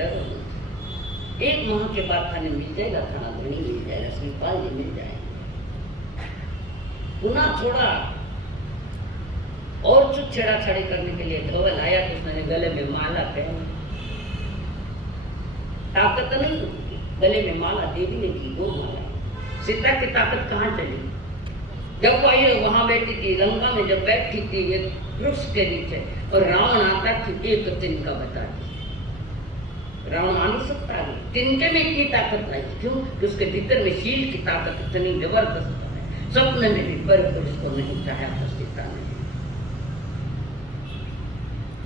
1 माह के बाद खाने मिल जाएगा, खाना धनी मिल जाएगा, श्रीपाल जी मिल जाएंगे। पुनः थोड़ा और कुछ छेड़ाछाड़ी करने के लिए धवल आया तो उसने गले में माला पहनी। ताकत नहीं होती, गले में माला देवी ने की, वो माला। सीता की ताकत कहाँ चली? जब वो आई वहां बैठी थी, लंका में जब बैठी थी एक वृक्ष के नीचे, और रावण आता कि एक तिनका बता दी। रावण आ नहीं सकता है, तिनके में इतनी ताकत नहीं। क्यों? कि उसके भीतर में शील की ताकत इतनी जबरदस्त है, स्वप्न में भी पर उसको नहीं चाहे तो सीता नहीं।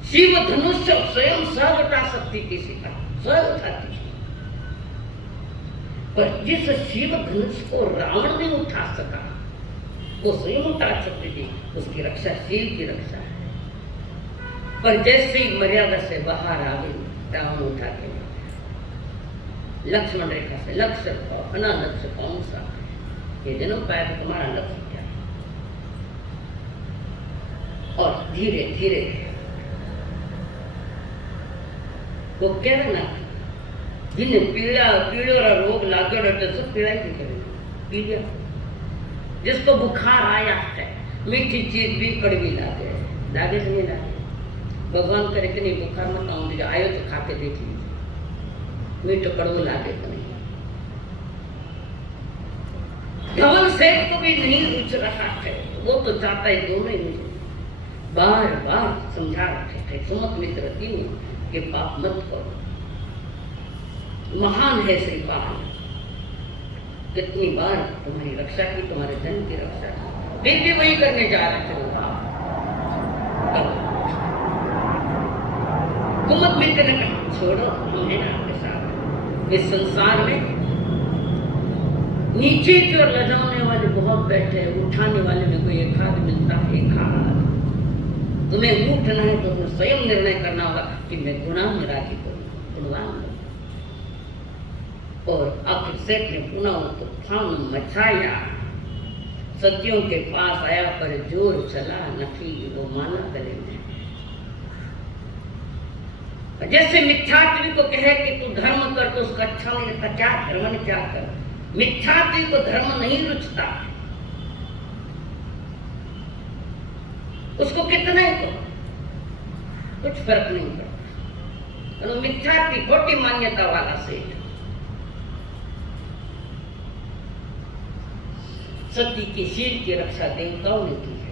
शिव धनुष स्वयं सहज उठा सकती थी सीता, सहज उठाती थी, पर जिस शिव धनुष को रावण नहीं उठा सका, वो स्वयं उठा सकती थी, उसकी रक्षा शील की रक्षा है। पर जैसे ही मर्यादा से बाहर आ गई, रावण उठा के लक्ष्मण रेखा से लक्ष्य अपना लक्ष्य कौन सा है, ये जन्म पाया तो तुम्हारा लक्ष्य क्या है। और धीरे धीरे वो कह रहे ना, जिन्हें पीड़ा रोग लागे रहते सब पीड़ा ही करेंगे, पीड़ा। जिसको बुखार आया है, मीठी चीज भी कड़वी लागे, लागे से नहीं लागे। भगवान करे कि नहीं बुखार मत आऊंगी, आयो तो खा के देख लीजिए, मीठो कड़वो लागे तो नहीं। धवल सेठ को भी नहीं रुच रहा है, वो तो चाहता है दोनों ही मुझे बार बार समझा रखे थे, सुमत मित्र तीनों कि पाप मत करो। महान है श्रीपाल, कितनी बार तुम्हारी रक्षा की, तुम्हारे धन की रक्षा की, फिर भी वही करने जा रहे थे। कुमत मित्र ने कहा छोड़ो, हम हैं ना आपके साथ। इस संसार में नीचे की ओर लजाने वाले बहुत बैठे, उठाने वाले में कोई एक हाथ मिलता है, एक हाथ। तुम्हें उठना है तो तुम्हें स्वयं निर्णय करना होगा कि मैं गुनाह में राजी करूँ, गुणवान हूँ। और आखिर सेठ ने पुनः तूफान मचाया, सत्यों के पास आया पर जोर चला नफी वो माना गले में। जैसे मिथ्यात्वी को कहे कि तू धर्म कर तो उसका अच्छा नहीं लगता, क्या धर्म ने क्या कर। मिथ्यात्वी को धर्म नहीं रुचता, उसको कितना ही तो कुछ फर्क नहीं पड़ता। तो मिथ्यात्वी खोटी मान्यता वाला सेठ सती की शील की रक्षा देवताओं ने की है,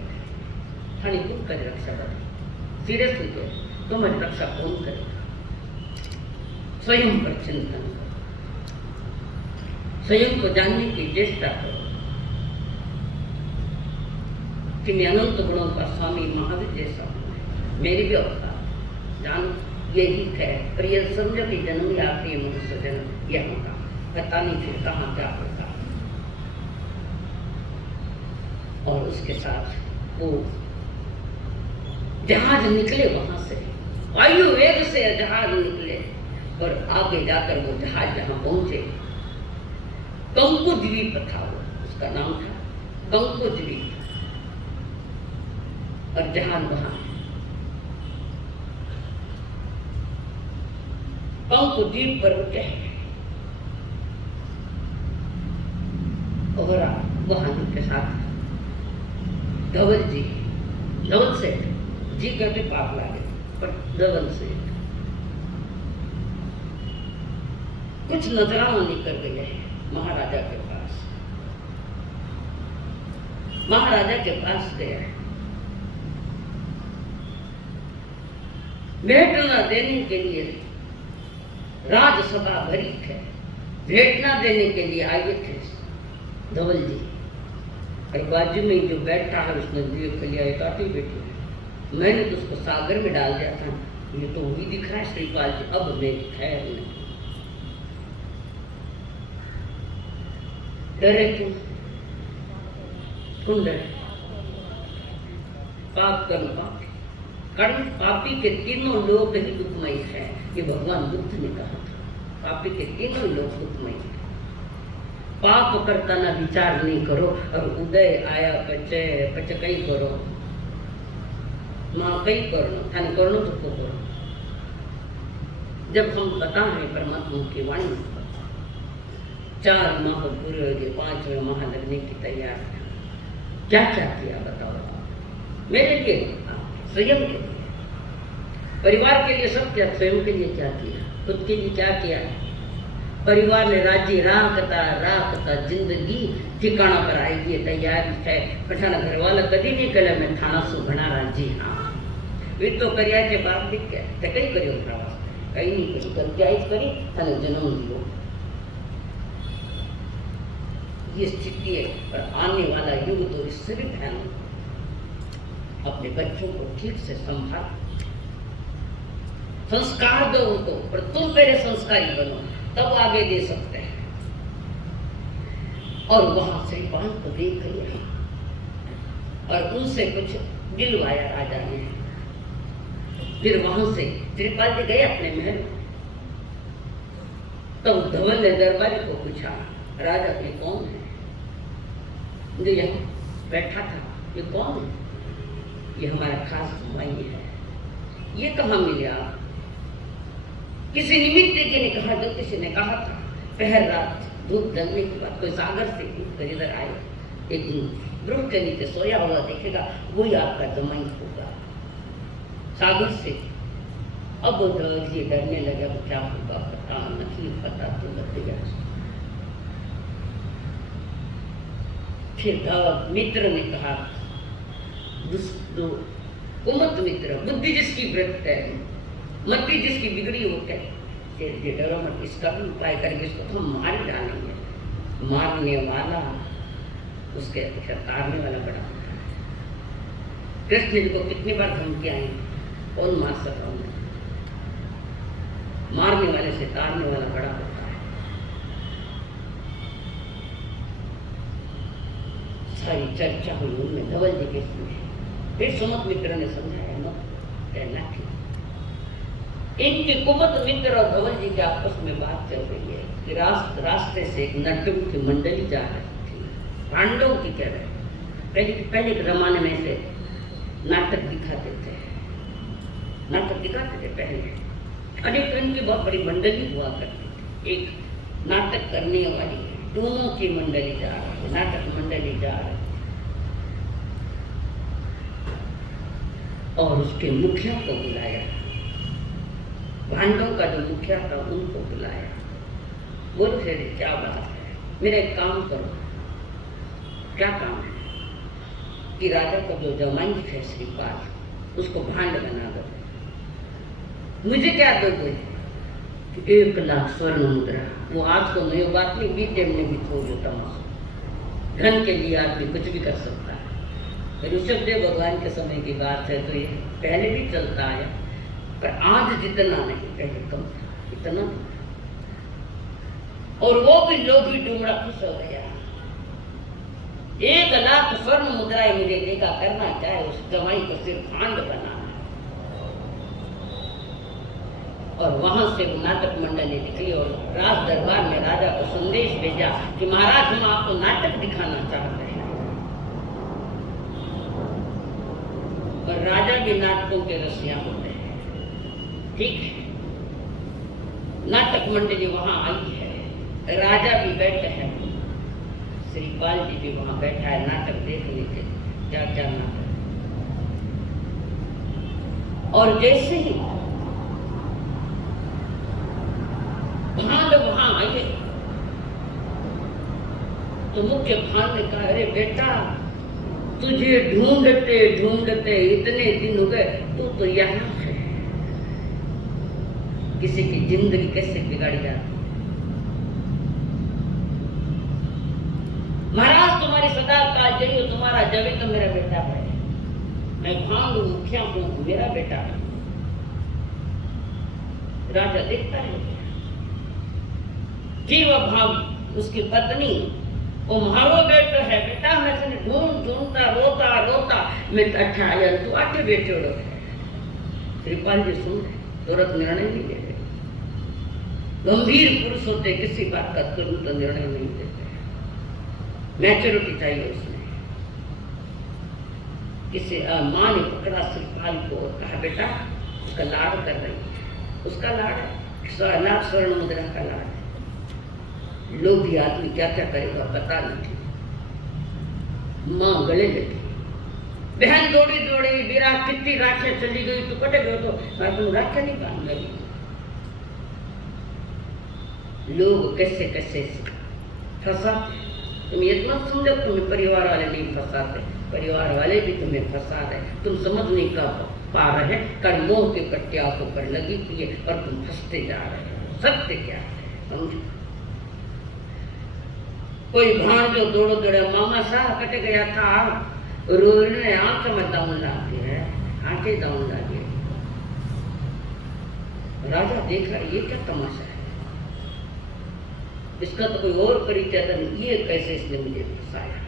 थानी तुम कर रक्षा करें। सीरियसली तो तुम्हारी रक्षा कौन करेगा? स्वयं पर चिंतन करो, स्वयं को जानने की चेष्टा करो कि मैं अनंत गुणों का स्वामी महावीर जैसा हूँ, मेरी भी अवतार जान यही है। और ये समझो कि जन्म ही आखिरी मनुष्य जन्म यहाँ का, पता नहीं फिर कहाँ क्या होगा। और उसके साथ वो जहाज निकले, वहां से वायु वेग से जहाज निकले और आगे जाकर वो जहाज जहां पहुंचे, कंकु द्वीप था वो, उसका नाम था कंकु द्वीप। और जहाज वहां कंकु द्वीप पर रुके और वहां उनके साथ धवल जी, धवल सेठ जी कहते पाप लागे, पर धवल सेठ कुछ नजराना निकल गए महाराजा के पास। महाराजा के पास गया, भेंट न देने के लिए राजसभा भरी है, भेंट न देने के लिए आए थे धवल जी। और बाजू में जो बैठा है उसने दिए के लिए काटी बैठी, मैंने तो उसको सागर में डाल दिया था, ये तो वही दिख रहा है श्रीपाल जी, अब मेरी खैर नहीं। डरे क्यों? कौन डरे? पाप कर्म पापी, कर्म पापी के तीनों लोग ही दुखमय है, ये भगवान बुद्ध ने कहा था। पापी के तीनों लोग दुखमय है। पाप करता ना विचार नहीं करो, और उदय आया पचे पचे कई करो, माँ कई करो, थाने करो तो करो। जब हम बता रहे परमात्मा की वाणी, 4 माह पूरे हो गए, 5वें माह लगने की तैयारी, क्या क्या किया बताओ मेरे लिए, स्वयं के लिए, परिवार के लिए सब क्या, स्वयं के लिए क्या किया, खुद के लिए क्या किया। परिवार ने राज्य राखता जिंदगी ठिकाना पर आएगी तैयारी है। पछाना घर वाला कभी नहीं कहला मैं थाना सु घना राज्य, हाँ वे तो करिया के बाप दिख गया तो कई करियो प्रवास कहीं नहीं करी, पंचायत करी तने जन्म दियो। ये स्थिति है। और आने वाला युग तो इससे भी भयानक। अपने बच्चों को ठीक से संभाल, संस्कार दो उनको, पर तुम पहले संस्कारी बनो, तब आगे दे सकते हैं। और वहां श्रीपाल को देख लिया और उनसे कुछ दिलवाया राजा ने। फिर वहां से श्रीपाल जी गए अपने महल। तब धवल ने दरबारी को पूछा, राजा ये कौन है? जो यहाँ बैठा था ये कौन है? ये हमारा खास भाई है। ये कहाँ मिले आप? किसी निमित्त ने कहा, जो किसी ने कहा था। पहर रात धूप ढलने के बाद कोई सागर से उठकर इधर आए, एक वृक्ष के नीचे सोया हुआ देखेगा, वही आपका जमाई होगा सागर से। अब ये डरने लगा, क्या होगा पता नहीं, पता तो लग गया। फिर मित्र ने कहा, कुमत मित्र, बुद्धि जिसकी भ्रष्ट है, मति जिसकी बिगड़ी हो के डरो मत, इसका भी उपाय करेंगे, इसको तो हम मार डालेंगे। मारने वाला उसके अपेक्षा तारने वाला बड़ा होता है। कृष्ण जी को कितनी बार धमकी आई, कौन मार सका उन्हें? मारने वाले से तारने वाला बड़ा होता है। सारी चर्चा हुई उनमें धवल जी के सुने। फिर सुमत मित्र ने समझाया, न कहना ठीक। इनके कुमत मित्र और धवल जी के आपस में बात चल रही है कि रास्ते से एक नटुक की मंडली जा रही थी, पांडव की कह रहे। पहले के जमाने में से नाटक दिखाते थे पहले। अनेक इनकी बहुत बड़ी मंडली हुआ करती थी। एक नाटक करने वाली दोनों की मंडली जा रही है, नाटक मंडली जा रही और उसके मुखिया को बुलाया। पांडव का जो मुखिया था उनको बुलाया। बोल फिर क्या बात है? मेरा एक काम करो। क्या काम है? कि राजा का जो जमाई है श्रीपाल, उसको भांड बना दो। मुझे क्या दोगे? 1 लाख स्वर्ण मुद्रा। वो आज तो नहीं बात नहीं, बीते में भी छोड़ देता हूँ। धन के लिए आदमी कुछ भी कर सकता है। ऋषभदेव भगवान के समय की बात है, तो ये पहले भी चलता आया, पर आज जितना नहीं, पहले कम था, इतना नहीं। और वो भी लोभी डूमड़ा खुश हो गया। 1 लाख स्वर्ण मुद्राएं मुझे देगा, करना चाहे उस जमाई को सिर्फ भांड बनाना। और वहां से वो नाटक मंडली निकली और राज दरबार में राजा को संदेश भेजा कि महाराज हम आपको नाटक दिखाना चाहते हैं। और राजा भी नाटकों के रसिया होते हैं, ठीक है। नाटक मंडली वहां आई है, राजा भी बैठे हैं, श्रीपाल जी भी वहां बैठा है नाटक देखने के। क्या क्या नाटक। और जैसे ही भांड वहां आए तो मुख्य भांड ने कहा, अरे बेटा तुझे ढूंढते ढूंढते इतने दिन हो गए, तू तो यहाँ है। किसी की जिंदगी कैसे बिगाड़ी जाती। महाराज तुम्हारी सदा का जय हो, तुम्हारा जवे तो मेरा बेटा है। मैं भांड मुखिया हूं, मेरा बेटा है। राजा देखता है। फिर वह भाव उसकी पत्नी, वो मारो बेटो है बेटा, मैं से ढूंढता रोता रोता मैं अच्छा आया, तू आटे बेटे है। श्रीपाल जी सुन तुरंत निर्णय नहीं ले रहे। गंभीर पुरुष होते किसी बात का तुरंत निर्णय नहीं देते। मैच्योरिटी चाहिए उसमें। किसी माँ ने पकड़ा श्रीपाल को और कहा, बेटा उसका लाड़ कर रही है, उसका लाड़ 1 लाख स्वर्ण मुद्रा का लाड़। लोभी आदमी क्या क्या करेगा पता नहीं। माँ गले लगी, बहन दौड़ी दौड़ी विराट कितनी राखें चली गई, तो कटे गए तो तुम राखें नहीं बांध लगी। लोग कैसे फंसाते। तुम ये मत समझो तुम्हें परिवार वाले नहीं फंसाते, परिवार वाले भी तुम्हें फंसा रहे, तुम समझ नहीं पा रहे, कर्मों के कट्टिया को कर लगी थी और तुम फंसते जा रहे हो। सत्य क्या है समझो। कोई भांजो दौड़ो दौड़े, मामा साहब कट गया था, रोने आंख में दम लाती है, आंखें दम लाती है। राजा देख रहा, ये क्या तमाशा है, इसका तो कोई और परिचय नहीं, ये कैसे इसने मुझे फंसाया।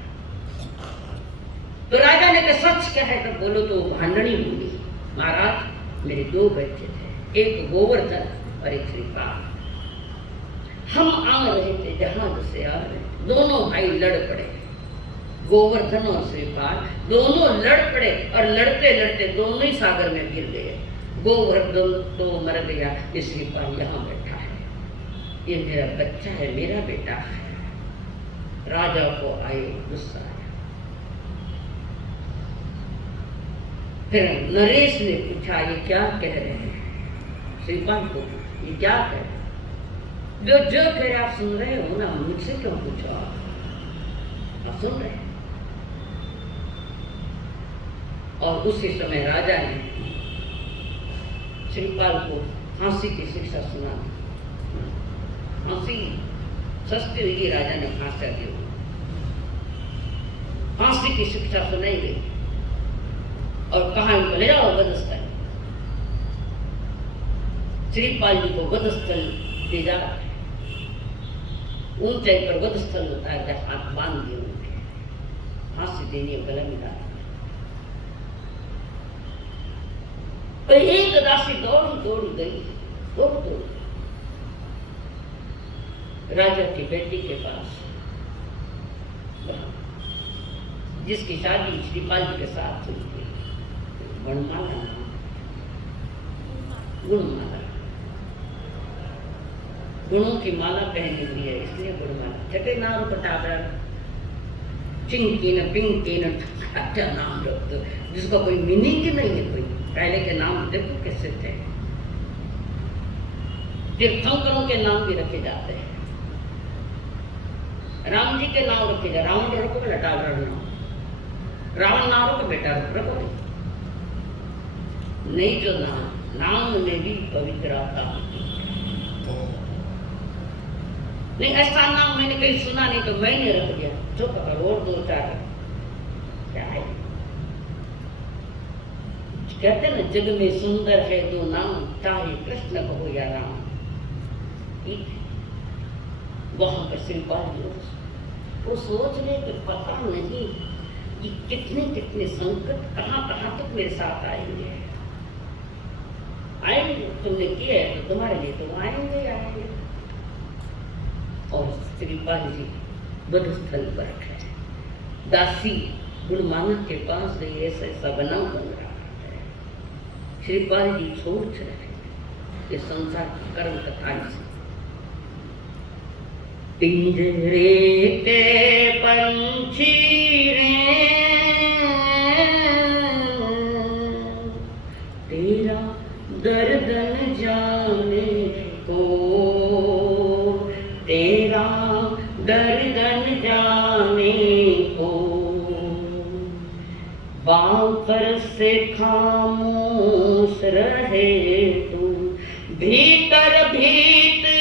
तो राजा ने कहा सच क्या है, तब बोलो। तो भांडनी बोली, महाराज मेरे 2 बच्चे थे, एक गोवर्धन और एक श्रीपाल। हम आ रहे थे जहाज से आ रहे, दोनों भाई लड़ पड़े, गोवर्धन और श्रीपाल दोनों लड़ पड़े और लड़ते लड़ते दोनों ही सागर में गिर गए। गोवर्धन तो मर गया, ये श्रीपाल यहाँ बैठा है, ये मेरा बच्चा है, मेरा बेटा है। राजा को आए गुस्सा आया। फिर नरेश ने पूछा ये क्या कह रहे हैं, श्रीपाल को ये क्या कह रहे हैं, जो कह रहे आप सुन रहे हो ना, मुझसे क्यों पूछो, आप सुन रहे हैं। और उसी समय राजा ने श्रीपाल को फांसी की शिक्षा सुना दी। फांसी सस्ती हुई, राजा ने फांसी दी, फांसी की शिक्षा सुनाई गई और कहा इनको ले जाओ वधस्थल। श्रीपाल जी को वधस्थल ले जा, ऊंचाई पर वधस्थल होता है, जब हाथ बांध दिए उनके, फांसी देनी है, गले में डाल। तो एक दासी दौड़ी गई, दौड़ राजा की बेटी के पास, जिसकी शादी श्रीपाल जी के साथ हुई थी, गुणमाला, गुणों की माला पहनी हुई है, इसलिए गुणमाला। छठे नाम पटाखा, चिंकी न पिंकी न, क्या नाम रख दो जिसका कोई मीनिंग ही नहीं है। कोई पहले के नाम देखो कैसे थे, तीर्थंकरों के नाम भी रखे जाते हैं। राम जी के नाम रखे जाए, रावण रखो बेटा, रावण नाम रखो बेटा, रखो नहीं, जो नाम में भी पवित्रता नहीं। ऐसा नाम मैंने कहीं सुना नहीं, तो मैंने रख दिया, जो पकड़ और 2-4 क्या है। कहते ना जग में सुंदर है 2 नाम, चाहे कृष्ण कहो या राम। वहां पर श्रीपाल जी वो सोच रहे कि पता नहीं कि कितने कितने संकट कहां तक मेरे साथ आएंगे। तुमने किया है तो तुम्हारे लिए तो आएंगे। और श्रीपाल जी वधस्थल पर है, दासी गुणमाला के पास गई, ऐसा बनाव बन रहा है। श्रीपाल जी सोच रहे ये संसार की कर्म कथा से। पिंजरे के पंछी रे, तेरा दर्द न जाने को, तेरा दर्द न जाने को, बापर से खामोश रहे तू, भीतर भीतर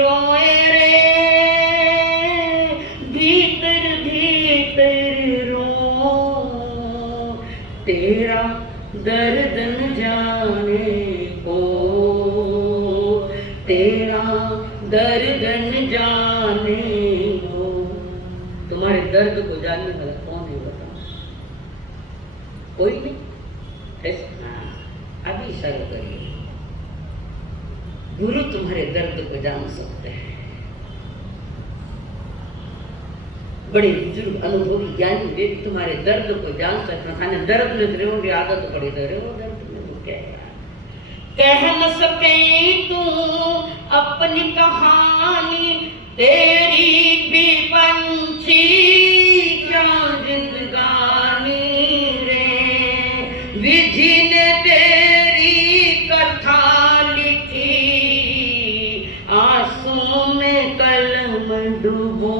रोए रे, भीतर भीतर रो, तेरा दर्द न जाने को, तेरा दर्द न जाने को। तुम्हारे दर्द को जानने वाला कौन है बताओ? कोई नहीं। अभी सर्व करिए, गुरु तुम्हारे दर्द को जान सकते हैं। बड़े बुजुर्ग अनुभवी ज्ञानी वे भी तुम्हारे दर्द को जान सकते हैं। दर्द में रहोगे, आदत पड़ी तो रहो दर्द में, वो क्या है। कह न सके तू अपनी कहानी, तेरी भी पंछी क्या जिंदगानी रे, विधि ने तेरी कथा लिखी, आंसू में कलम डूबो,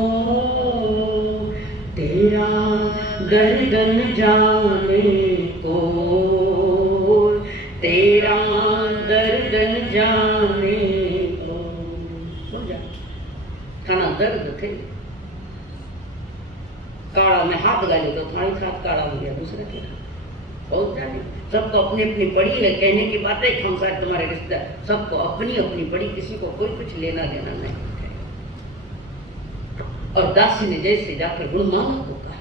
तेरा दर्द न जाने को, तेरा दर्द न जाने को। समझा? थाना दर्द थे, काड़ा में हाथ गाले तो थाई हाथ काड़ा हो गया, दूसरा क्या बहुत जाने। सबको अपनी अपनी पड़ी है, कहने की बात है हम शायद तुम्हारे रिश्ते, सबको अपनी अपनी पड़ी, किसी को कोई कुछ लेना देना नहीं है। और दासी ने जैसे जाकर गुणमाना को कहा,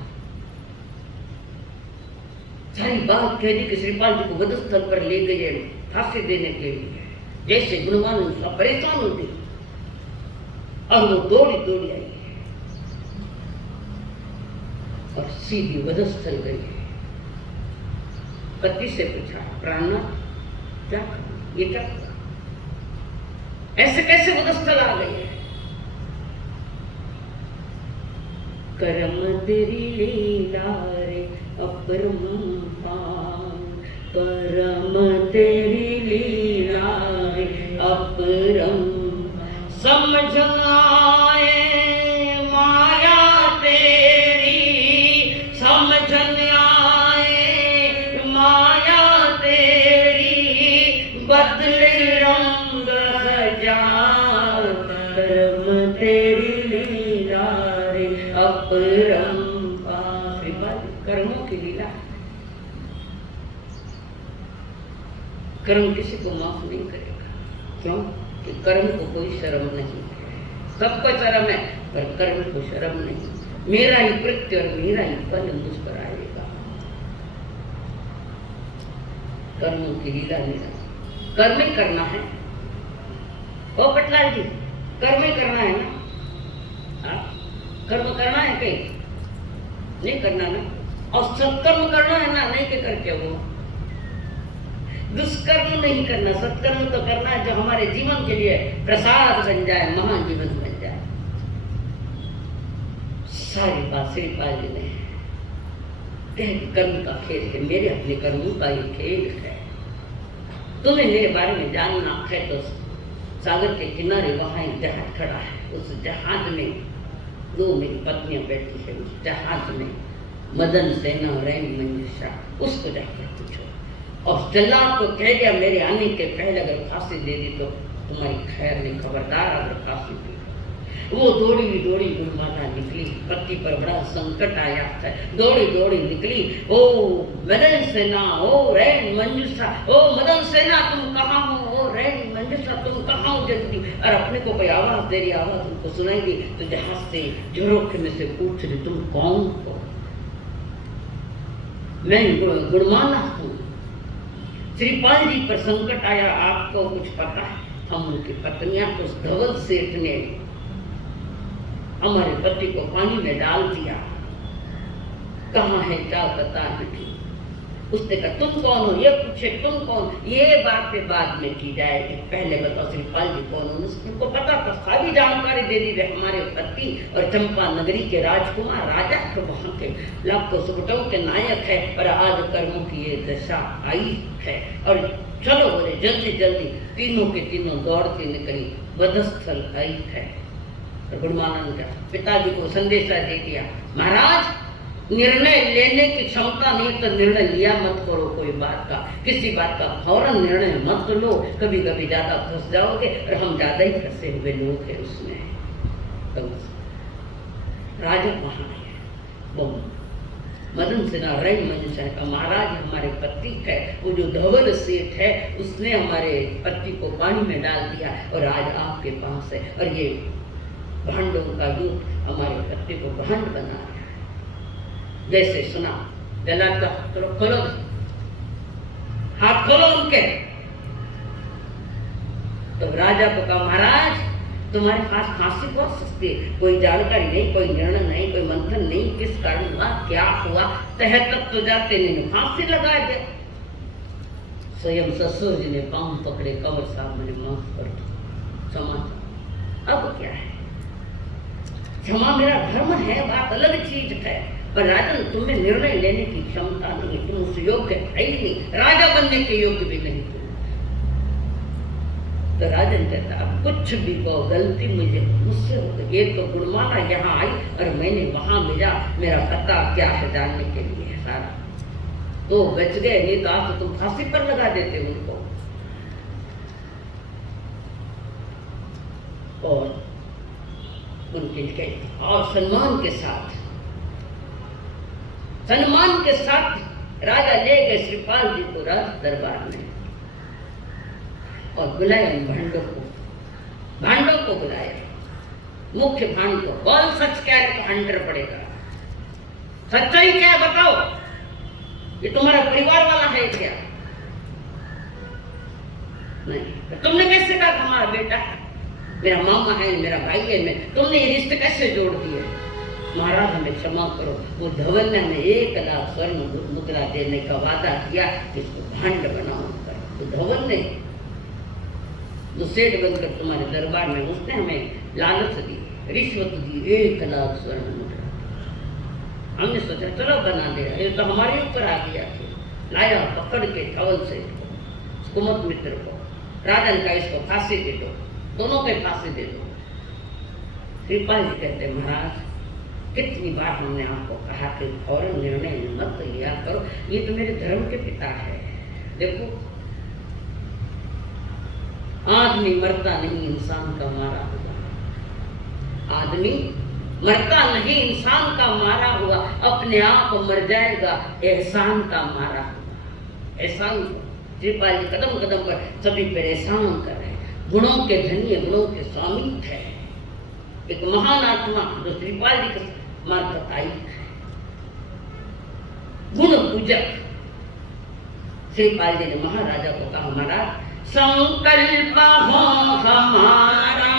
सारी बात कह दी कि श्रीपाल जी को वधस्थल पर ले गए फांसी देने के लिए। जैसे गुणमान सब परेशान हो गई और वो दौड़ी दौड़ी आई और सीधी वधस्थल गई। पति से पूछा, प्राणनाथ क्या ये क्या हुआ? ऐसे कैसे वधस्थल आ गई है? कर्म तेरी लीला रे अपरंपार, परम तेरी लीला रे अपरंपार। समझ आए माया तेरी, समझ आए माया तेरी, बदले रंग हजार, कर्म तेरी लीला रे अपरंपार। कर्मों की लीला, कर्म किसी को माफ नहीं करेगा। क्यों? कि कर्म को कोई शर्म नहीं, सबको शर्म है पर कर्म को शर्म नहीं। मेरा ही कृत्य और मेरा ही फल मुझ पर आएगा। कर्मों की लीला लीला, कर्म ही करना है। ओ पटलाल जी, कर्म ही करना है ना? कर्म करना है कहीं नहीं करना ना, और सत्कर्म करना है ना, नहीं के करके वो दुष्कर्म नहीं करना, सत्कर्म तो करना है जो हमारे जीवन के लिए प्रसाद बन जाए, महाजीवन बन जाए। सारी बात श्रीपाल जी ने कह, कर्म का खेल है, मेरे अपने कर्मों का ही खेल है। तुम्हें मेरे बारे में जानना है तो सागर के किनारे वहां एक जहाज खड़ा है, उस जहाज में दो मेरी पत्नियां बैठी है। उस जहाज में मदन सेना और रैन मंजूषा, उसको जाकर पूछो। और जल्लाद को कह दिया मेरे आने के पहले अगर फांसी दे दी तो तुम्हारी खैर नहीं, खबरदार अगर फांसी दी। वो दौड़ी गुणमाता निकली, पति पर बड़ा संकट आया था, दौड़ी दौड़ी निकली। ओ मदन सेना, ओ रैन मंजूषा, ओ मदन सेना तुम कहाँ हो, ओ रैन मंजूषा तुम कहाँ हो जल्दी। और अपने को कोई आवाज दे रही, आवाज उनको सुनाई दी तो जहाज से झरोखे में से पूछ रही, तुम कौन हो? मैं गुणमाना हूँ, श्रीपाल जी पर संकट आया, आपको कुछ पता है? हम उनकी पत्नियां, उस धवल सेठ ने हमारे पति को पानी में डाल दिया, कहाँ है क्या पता नहीं। उसने कहा तुम कौन हो? ये पूछे तुम कौन? ये बात पे बाद में की जाएगी, पहले बताओ श्रीपाल जी कौन हो? उसको पता था, सारी जानकारी दे दी हमारे पति और चंपा नगरी के राजकुमार राजा तो वहां के लाखों सुकटों के नायक है। और आज कर्मों की ये दशा आई है। और चलो बोले जल्दी जल्दी, तीनों के तीनों दौड़ती निकली, वधस्थल आई है। तो गुणमानंद का पिताजी को संदेशा दे दिया, महाराज निर्णय लेने की क्षमता नहीं तो निर्णय लिया मत करो कोई बात का, किसी बात का फौरन निर्णय मत लो, कभी कभी ज्यादा फंस जाओगे और हम ज्यादा ही फंसे हुए लोग हैं उसमें। तो राजा वहां है, वो मदन सेना रैन मंजूषा का महाराज हमारे पति है, वो जो धवल सेठ है उसने हमारे पति को पानी में डाल दिया और आज आपके पास है। और ये भांडों का युद्ध हमारे पति को भांड बना है। जैसे सुना जल्लाद का चलो खोलो, हाथ खोलो उनके। तो राजा को कहा महाराज तुम्हारे पास फांसी बहुत सस्ती है, कोई जानकारी नहीं, कोई निर्णय नहीं, कोई मंथन नहीं, किस कारण हुआ, क्या हुआ, तह तक तो जाते नहीं, फांसी लगा दिया। स्वयं ससुर जी ने पांव पकड़े, कंवर साहब मैंने माफ कर दो, क्षमा। अब क्या है, क्षमा मेरा धर्म है, बात अलग चीज है, पर राजन तुम्हें निर्णय लेने की क्षमता नहीं, तुम उस योग्य है ही नहीं, राजा बनने के योग्य भी नहीं तुम। तो राजन कहता अब कुछ भी कहो, गलती मुझसे हो गई। एक तो गुणमाना यहाँ आई और मैंने वहां भेजा, मेरा पता क्या है जानने के लिए सारा। तो बच गए, नहीं तो आज तो तुम फांसी पर लगा देते उनको। और उनके लिए और सम्मान के साथ राजा ले गए श्रीपाल जी को राज दरबार में और बुलाया उन भांडों को बुलाया, मुख्य भांड को। बोल सच क्या है तो हंटर पड़ेगा, सच्चाई क्या है बताओ, ये तुम्हारा परिवार वाला है क्या? नहीं, तो तुमने कैसे कहा हमारा बेटा मेरा मामा है, मेरा भाई है, मैं तुमने ये रिश्ते कैसे जोड़ दिए? महाराज हमें क्षमा करो, वो धवल ने हमें 1 लाख स्वर्ण मुद्रा देने का वादा किया कि इसको भांड बनाऊंगा। तो धवल ने जो सेठ बनकर तुम्हारे दरबार में, उसने हमें लालच दी, रिश्वत दी, 1 लाख स्वर्ण मुद्रा। हमने सोचा चलो बना दिया, ये तो हमारे ऊपर आ गया। लाया पकड़ के धवल से कुमत मित्र को, राजन का इसको फांसी दे दो, दोनों को फांसी दे दो। श्रीपाल जी कहते महाराज कितनी बार हमने आपको कहा कि फौरन निर्णय मत लिया करो, ये तो मेरे धर्म के पिता है। देखो आदमी मरता नहीं, इंसान का मारा हुआ। आदमी मरता नहीं, इंसान का मारा हुआ, अपने आप मर जाएगा एहसान का मारा हुआ। एहसान श्रीपाल जी कदम कदम पर सभी पर एहसान कर रहे, गुणों के धन्य, गुणों के स्वामी थे। एक महान आत्मा जो श्रीपाल जी के मार्फत आई है, गुण पूजक। श्रीपाल जी ने महाराजा को कहा महाराज संकल्प हो हमारा